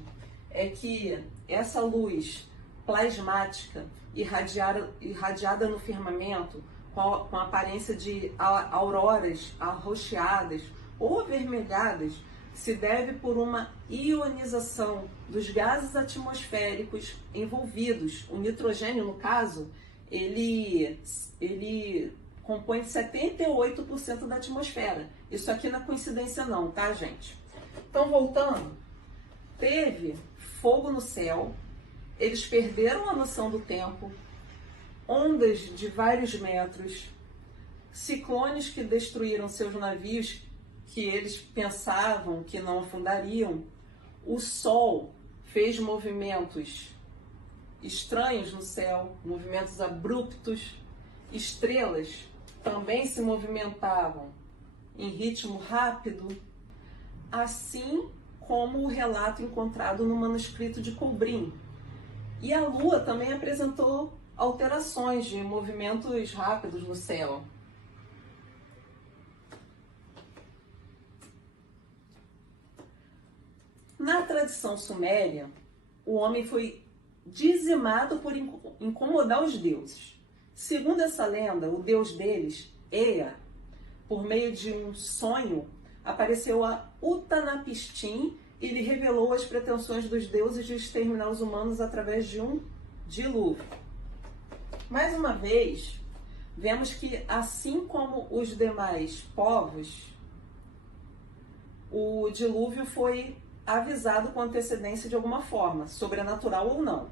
é que essa luz plasmática irradiada no firmamento, com a aparência de auroras arroxeadas ou avermelhadas, se deve por uma ionização dos gases atmosféricos envolvidos. O nitrogênio, no caso, ele compõe 78% da atmosfera. Isso aqui não é coincidência não, tá, gente? Então, voltando, teve fogo no céu, eles perderam a noção do tempo, ondas de vários metros, ciclones que destruíram seus navios, que eles pensavam que não afundariam. O Sol fez movimentos estranhos no céu, movimentos abruptos. Estrelas também se movimentavam em ritmo rápido, assim como o relato encontrado no manuscrito de Coubrin. E a Lua também apresentou alterações de movimentos rápidos no céu. Na tradição suméria, o homem foi dizimado por incomodar os deuses. Segundo essa lenda, o deus deles, Ea, por meio de um sonho, apareceu a Utnapishtim e lhe revelou as pretensões dos deuses de exterminar os humanos através de um dilúvio. Mais uma vez, vemos que, assim como os demais povos, o dilúvio foi avisado com antecedência de alguma forma, sobrenatural ou não.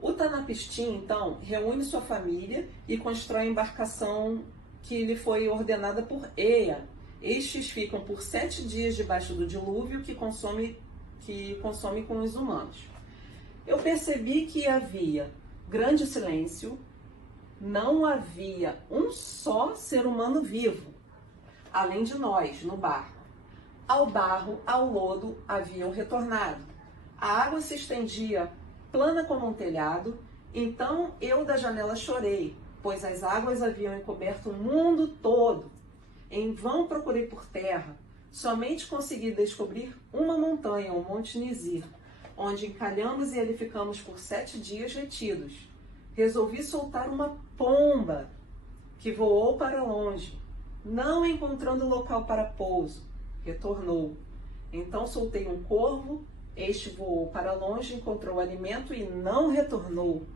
Utnapishtim, então, reúne sua família e constrói a embarcação que lhe foi ordenada por Ea. Estes ficam por 7 dias debaixo do dilúvio que consome com os humanos. Eu percebi que havia grande silêncio, não havia um só ser humano vivo, além de nós, no barco. Ao barro, ao lodo, haviam retornado. A água se estendia plana como um telhado, então eu da janela chorei, pois as águas haviam encoberto o mundo todo. Em vão procurei por terra, somente consegui descobrir uma montanha, o Monte Nizir, onde encalhamos e ali ficamos por 7 dias retidos. Resolvi soltar uma pomba, que voou para longe, não encontrando local para pouso, retornou. Então soltei um corvo, este voou para longe, encontrou alimento e não retornou.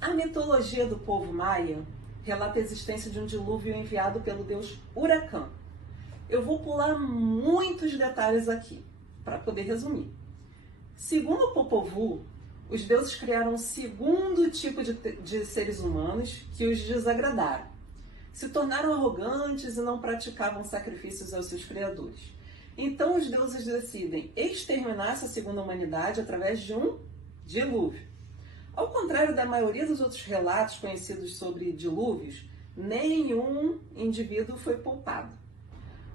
A mitologia do povo maia relata a existência de um dilúvio enviado pelo deus Huracan. Eu vou pular muitos detalhes aqui, para poder resumir. Segundo o Popol Vuh, os deuses criaram um segundo tipo de seres humanos que os desagradaram. Se tornaram arrogantes e não praticavam sacrifícios aos seus criadores. Então os deuses decidem exterminar essa segunda humanidade através de um dilúvio. Ao contrário da maioria dos outros relatos conhecidos sobre dilúvios, nenhum indivíduo foi poupado.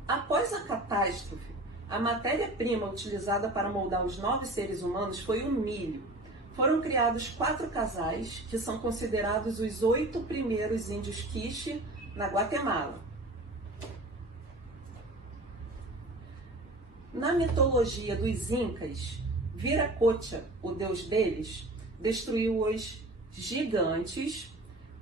Após a catástrofe, a matéria-prima utilizada para moldar os 9 seres humanos foi o milho. foram criados 4 casais, que são considerados os 8 primeiros índios Quiche na Guatemala. Na mitologia dos Incas, Viracocha, o deus deles, destruiu os gigantes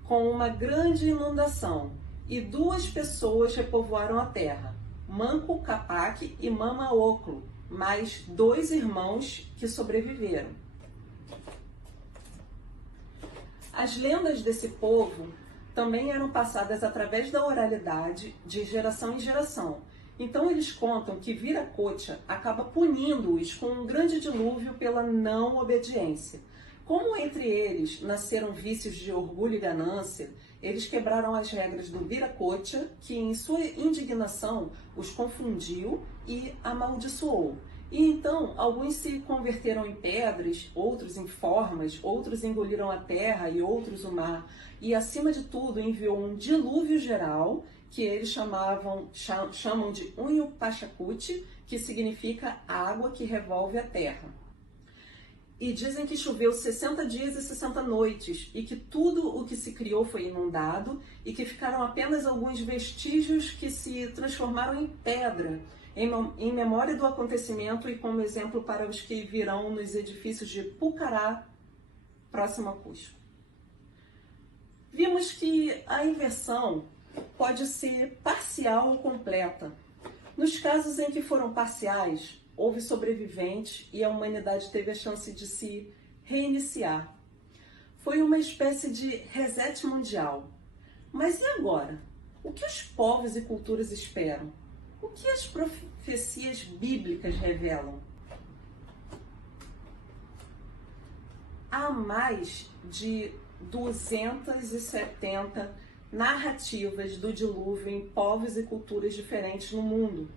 com uma grande inundação e 2 pessoas repovoaram a terra, Manco Capac e Mama Oclo, mais 2 irmãos que sobreviveram. As lendas desse povo também eram passadas através da oralidade de geração em geração. Então eles contam que Viracocha acaba punindo-os com um grande dilúvio pela não obediência. Como entre eles nasceram vícios de orgulho e ganância, eles quebraram as regras do Viracocha, que em sua indignação os confundiu e amaldiçoou. E então alguns se converteram em pedras, outros em formas, outros engoliram a terra e outros o mar. E acima de tudo enviou um dilúvio geral, que eles chamam de Unyu Pachacuti, que significa água que revolve a terra. E dizem que choveu 60 dias e 60 noites, e que tudo o que se criou foi inundado, e que ficaram apenas alguns vestígios que se transformaram em pedra, em memória do acontecimento e como exemplo para os que virão nos edifícios de Pucará, próximo a Cusco. Vimos que a inversão pode ser parcial ou completa. Nos casos em que foram parciais, houve sobreviventes e a humanidade teve a chance de se reiniciar. Foi uma espécie de reset mundial. Mas e agora? O que os povos e culturas esperam? O que as profecias bíblicas revelam? Há mais de 270 narrativas do dilúvio em povos e culturas diferentes no mundo.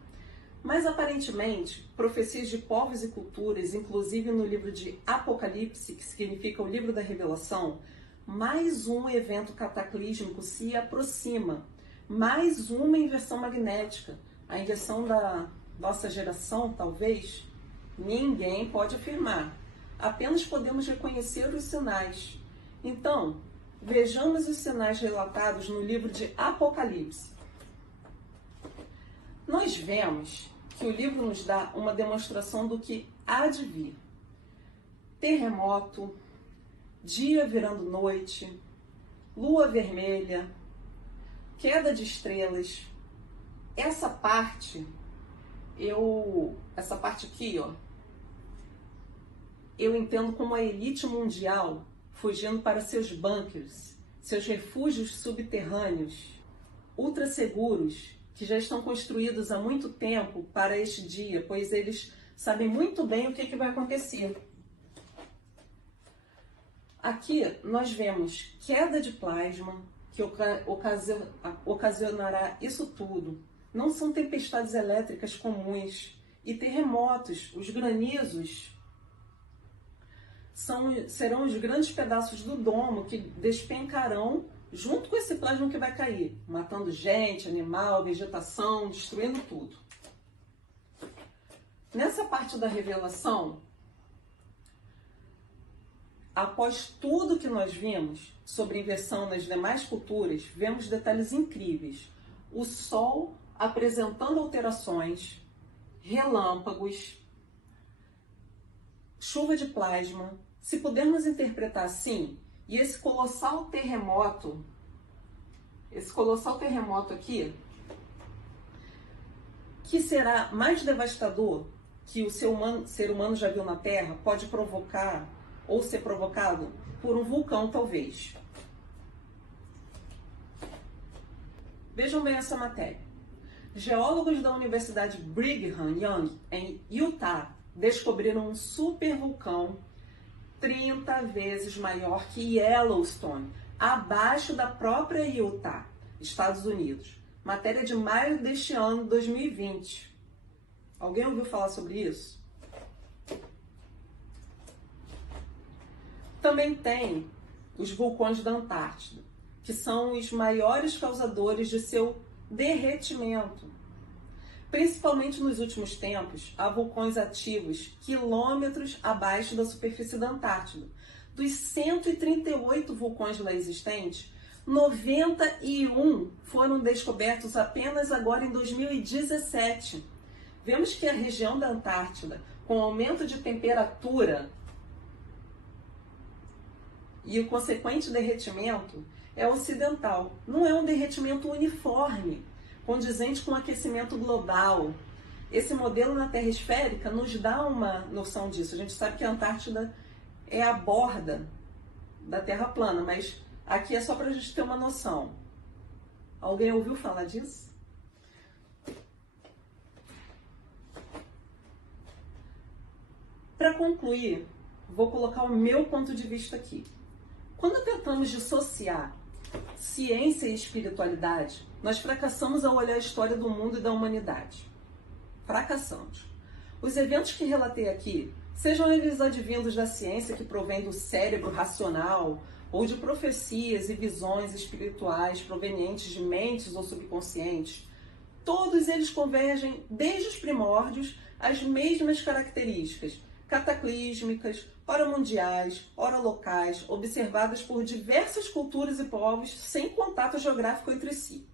Mas aparentemente, profecias de povos e culturas, inclusive no livro de Apocalipse, que significa o livro da revelação, mais um evento cataclísmico se aproxima, mais uma inversão magnética. A inversão da nossa geração, talvez, ninguém pode afirmar. Apenas podemos reconhecer os sinais. Então, vejamos os sinais relatados no livro de Apocalipse. Nós vemos que o livro nos dá uma demonstração do que há de vir. Terremoto, dia virando noite, lua vermelha, queda de estrelas. Essa parte aqui, ó, eu entendo como a elite mundial fugindo para seus bunkers, seus refúgios subterrâneos, ultra seguros, que já estão construídos há muito tempo para este dia, pois eles sabem muito bem o que vai acontecer. Aqui nós vemos queda de plasma, que ocasionará isso tudo. Não são tempestades elétricas comuns. E terremotos, os granizos, serão os grandes pedaços do domo que despencarão junto com esse plasma que vai cair, matando gente, animal, vegetação, destruindo tudo. Nessa parte da revelação, após tudo que nós vimos sobre inversão nas demais culturas, vemos detalhes incríveis. O Sol apresentando alterações, relâmpagos, chuva de plasma. Se pudermos interpretar assim, e esse colossal terremoto aqui, que será mais devastador que o ser humano já viu na Terra, pode provocar ou ser provocado por um vulcão, talvez. Vejam bem essa matéria. Geólogos da Universidade Brigham Young, em Utah, descobriram um supervulcão 30 vezes maior que Yellowstone, abaixo da própria Utah, Estados Unidos. Matéria de maio deste ano, 2020. Alguém ouviu falar sobre isso? Também tem os vulcões da Antártida, que são os maiores causadores de seu derretimento. principalmente nos últimos tempos, há vulcões ativos quilômetros abaixo da superfície da Antártida. Dos 138 vulcões lá existentes, 91 foram descobertos apenas agora em 2017. Vemos que a região da Antártida, com aumento de temperatura e o consequente derretimento, é ocidental. Não é um derretimento uniforme, condizente com o aquecimento global. Esse modelo na Terra esférica nos dá uma noção disso. A gente sabe que a Antártida é a borda da Terra plana, mas aqui é só para a gente ter uma noção. Alguém ouviu falar disso? Para concluir, vou colocar o meu ponto de vista aqui. Quando tentamos dissociar ciência e espiritualidade, nós fracassamos ao olhar a história do mundo e da humanidade. Fracassamos. Os eventos que relatei aqui, sejam eles advindos da ciência que provém do cérebro racional, ou de profecias e visões espirituais provenientes de mentes ou subconscientes, todos eles convergem desde os primórdios às mesmas características cataclísmicas, ora mundiais, ora locais, observadas por diversas culturas e povos sem contato geográfico entre si.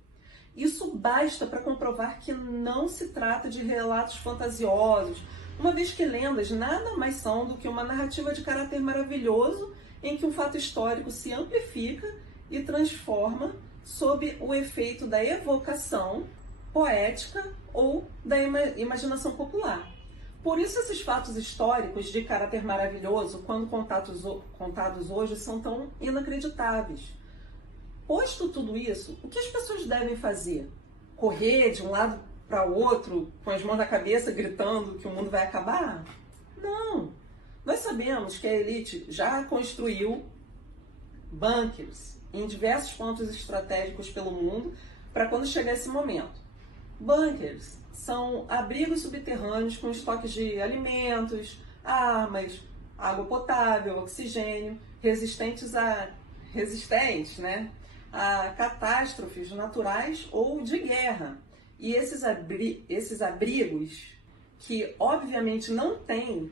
Isso basta para comprovar que não se trata de relatos fantasiosos, uma vez que lendas nada mais são do que uma narrativa de caráter maravilhoso em que um fato histórico se amplifica e transforma sob o efeito da evocação poética ou da imaginação popular. Por isso esses fatos históricos de caráter maravilhoso, quando contados hoje, são tão inacreditáveis. Posto tudo isso, o que as pessoas devem fazer? Correr de um lado para o outro, com as mãos na cabeça, gritando que o mundo vai acabar? Não! Nós sabemos que a elite já construiu bunkers em diversos pontos estratégicos pelo mundo para quando chegar esse momento. Bunkers são abrigos subterrâneos com estoques de alimentos, armas, água potável, oxigênio, resistentes a catástrofes naturais ou de guerra. E esses abrigos, que obviamente não têm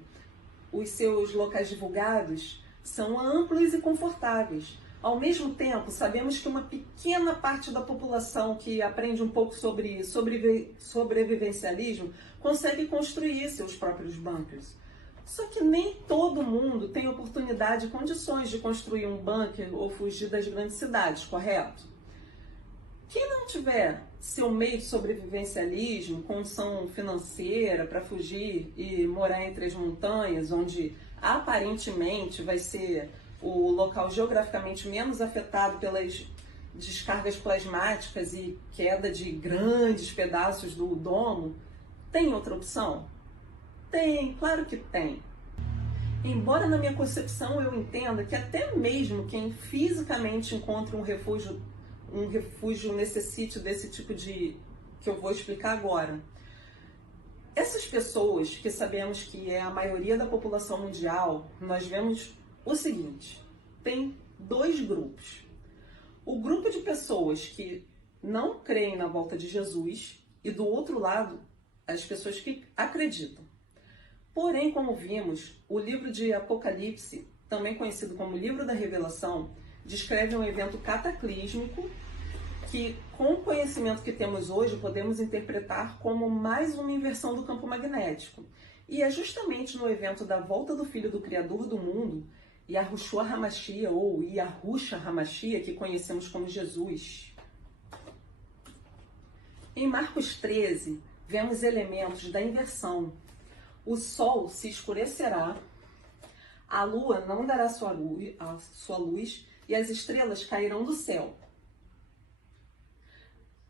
os seus locais divulgados, são amplos e confortáveis. Ao mesmo tempo, sabemos que uma pequena parte da população que aprende um pouco sobre sobrevivencialismo consegue construir seus próprios bunkers. Só que nem todo mundo tem oportunidade e condições de construir um bunker ou fugir das grandes cidades, correto? Quem não tiver seu meio de sobrevivencialismo, condição financeira para fugir e morar entre as montanhas, onde aparentemente vai ser o local geograficamente menos afetado pelas descargas plasmáticas e queda de grandes pedaços do domo, tem outra opção? Tem, claro que tem. Embora na minha concepção eu entenda que até mesmo quem fisicamente encontra um refúgio necessite desse tipo de que eu vou explicar agora. Essas pessoas, que sabemos que é a maioria da população mundial, nós vemos o seguinte: tem dois grupos. O grupo de pessoas que não creem na volta de Jesus e, do outro lado, as pessoas que acreditam. Porém, como vimos, o livro de Apocalipse, também conhecido como Livro da Revelação, descreve um evento cataclísmico que, com o conhecimento que temos hoje, podemos interpretar como mais uma inversão do campo magnético. E é justamente no evento da volta do Filho do Criador do mundo, Yahushua HaMashiach, ou Yahushua HaMashiach, que conhecemos como Jesus. Em Marcos 13, vemos elementos da inversão. O sol se escurecerá, a lua não dará sua luz e as estrelas cairão do céu.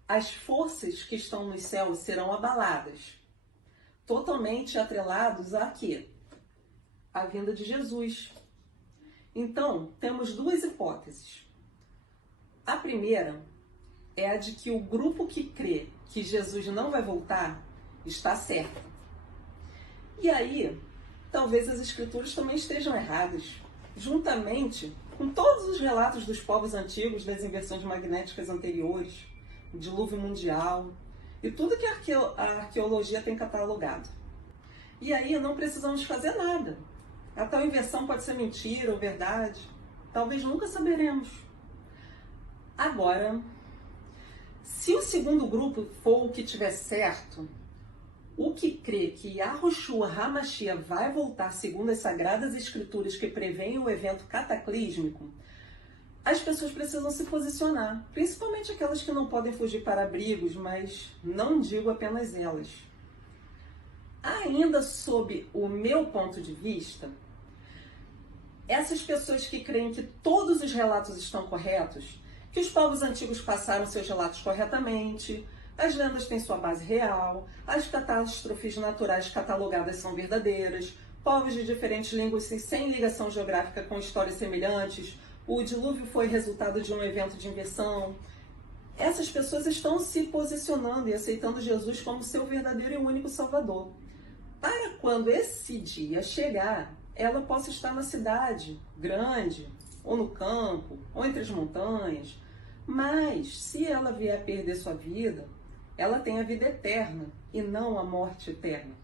As forças que estão nos céus serão abaladas, totalmente atrelados a quê? A vinda de Jesus. Então, temos duas hipóteses. A primeira é a de que o grupo que crê que Jesus não vai voltar está certo. E aí, talvez as escrituras também estejam erradas, juntamente com todos os relatos dos povos antigos das inversões magnéticas anteriores, o dilúvio mundial e tudo que a arqueologia tem catalogado. E aí não precisamos fazer nada. A tal inversão pode ser mentira ou verdade. Talvez nunca saberemos. Agora, se o segundo grupo for o que tiver certo, o que crê que Yahushua HaMashiach vai voltar segundo as Sagradas Escrituras que prevêem o evento cataclísmico, as pessoas precisam se posicionar, principalmente aquelas que não podem fugir para abrigos, mas não digo apenas elas. Ainda sob o meu ponto de vista, essas pessoas que creem que todos os relatos estão corretos, que os povos antigos passaram seus relatos corretamente, as lendas têm sua base real, as catástrofes naturais catalogadas são verdadeiras, povos de diferentes línguas sem ligação geográfica com histórias semelhantes, o dilúvio foi resultado de um evento de inversão. Essas pessoas estão se posicionando e aceitando Jesus como seu verdadeiro e único Salvador. Para quando esse dia chegar, ela possa estar na cidade grande, ou no campo, ou entre as montanhas. Mas, se ela vier a perder sua vida, ela tem a vida eterna e não a morte eterna.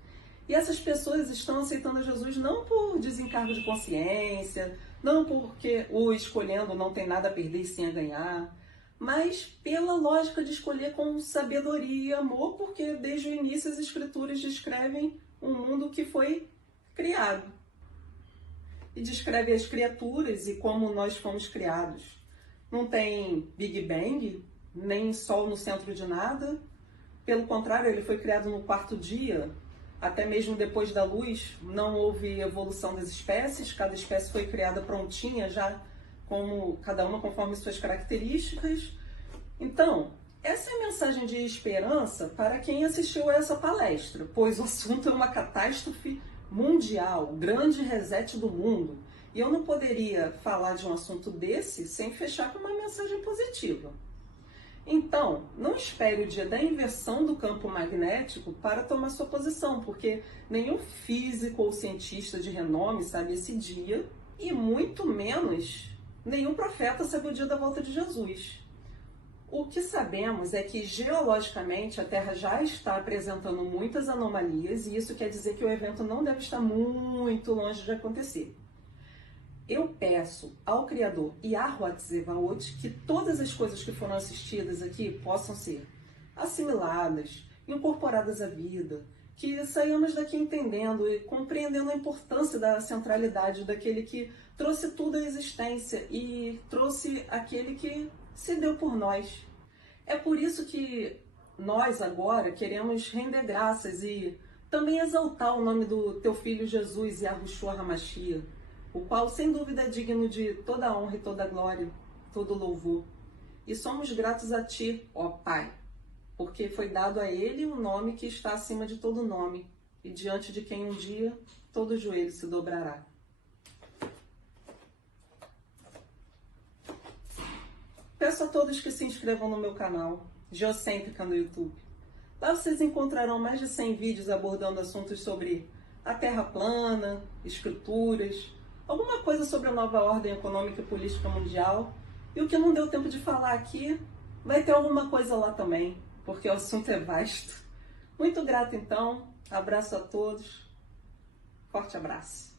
E essas pessoas estão aceitando Jesus não por desencargo de consciência, não porque o escolhendo não tem nada a perder e sim a ganhar, mas pela lógica de escolher com sabedoria e amor, porque desde o início as Escrituras descrevem um mundo que foi criado. E descreve as criaturas e como nós fomos criados. Não tem Big Bang, nem Sol no centro de nada. Pelo contrário, ele foi criado no quarto dia. Até mesmo depois da luz, não houve evolução das espécies. Cada espécie foi criada prontinha, já como cada uma conforme suas características. Então, essa é a mensagem de esperança para quem assistiu a essa palestra, pois o assunto é uma catástrofe mundial, o grande reset do mundo. E eu não poderia falar de um assunto desse sem fechar com uma mensagem positiva. Então, não espere o dia da inversão do campo magnético para tomar sua posição, porque nenhum físico ou cientista de renome sabe esse dia, e muito menos nenhum profeta sabe o dia da volta de Jesus. O que sabemos é que, geologicamente, a Terra já está apresentando muitas anomalias, e isso quer dizer que o evento não deve estar muito longe de acontecer. Eu peço ao Criador Yahuwah Tzevaot que todas as coisas que foram assistidas aqui possam ser assimiladas, incorporadas à vida, que saiamos daqui entendendo e compreendendo a importância da centralidade daquele que trouxe tudo à existência e trouxe aquele que se deu por nós. É por isso que nós agora queremos render graças e também exaltar o nome do teu filho Jesus, Yahushua HaMashiach, o qual sem dúvida é digno de toda a honra e toda a glória, todo o louvor. E somos gratos a ti, ó Pai, porque foi dado a ele um nome que está acima de todo nome, e diante de quem um dia todo joelho se dobrará. Peço a todos que se inscrevam no meu canal, Geocêntrica no YouTube. Lá vocês encontrarão mais de 100 vídeos abordando assuntos sobre a Terra plana, escrituras, alguma coisa sobre a nova ordem econômica e política mundial. E o que não deu tempo de falar aqui, vai ter alguma coisa lá também, porque o assunto é vasto. Muito grata então, abraço a todos, forte abraço.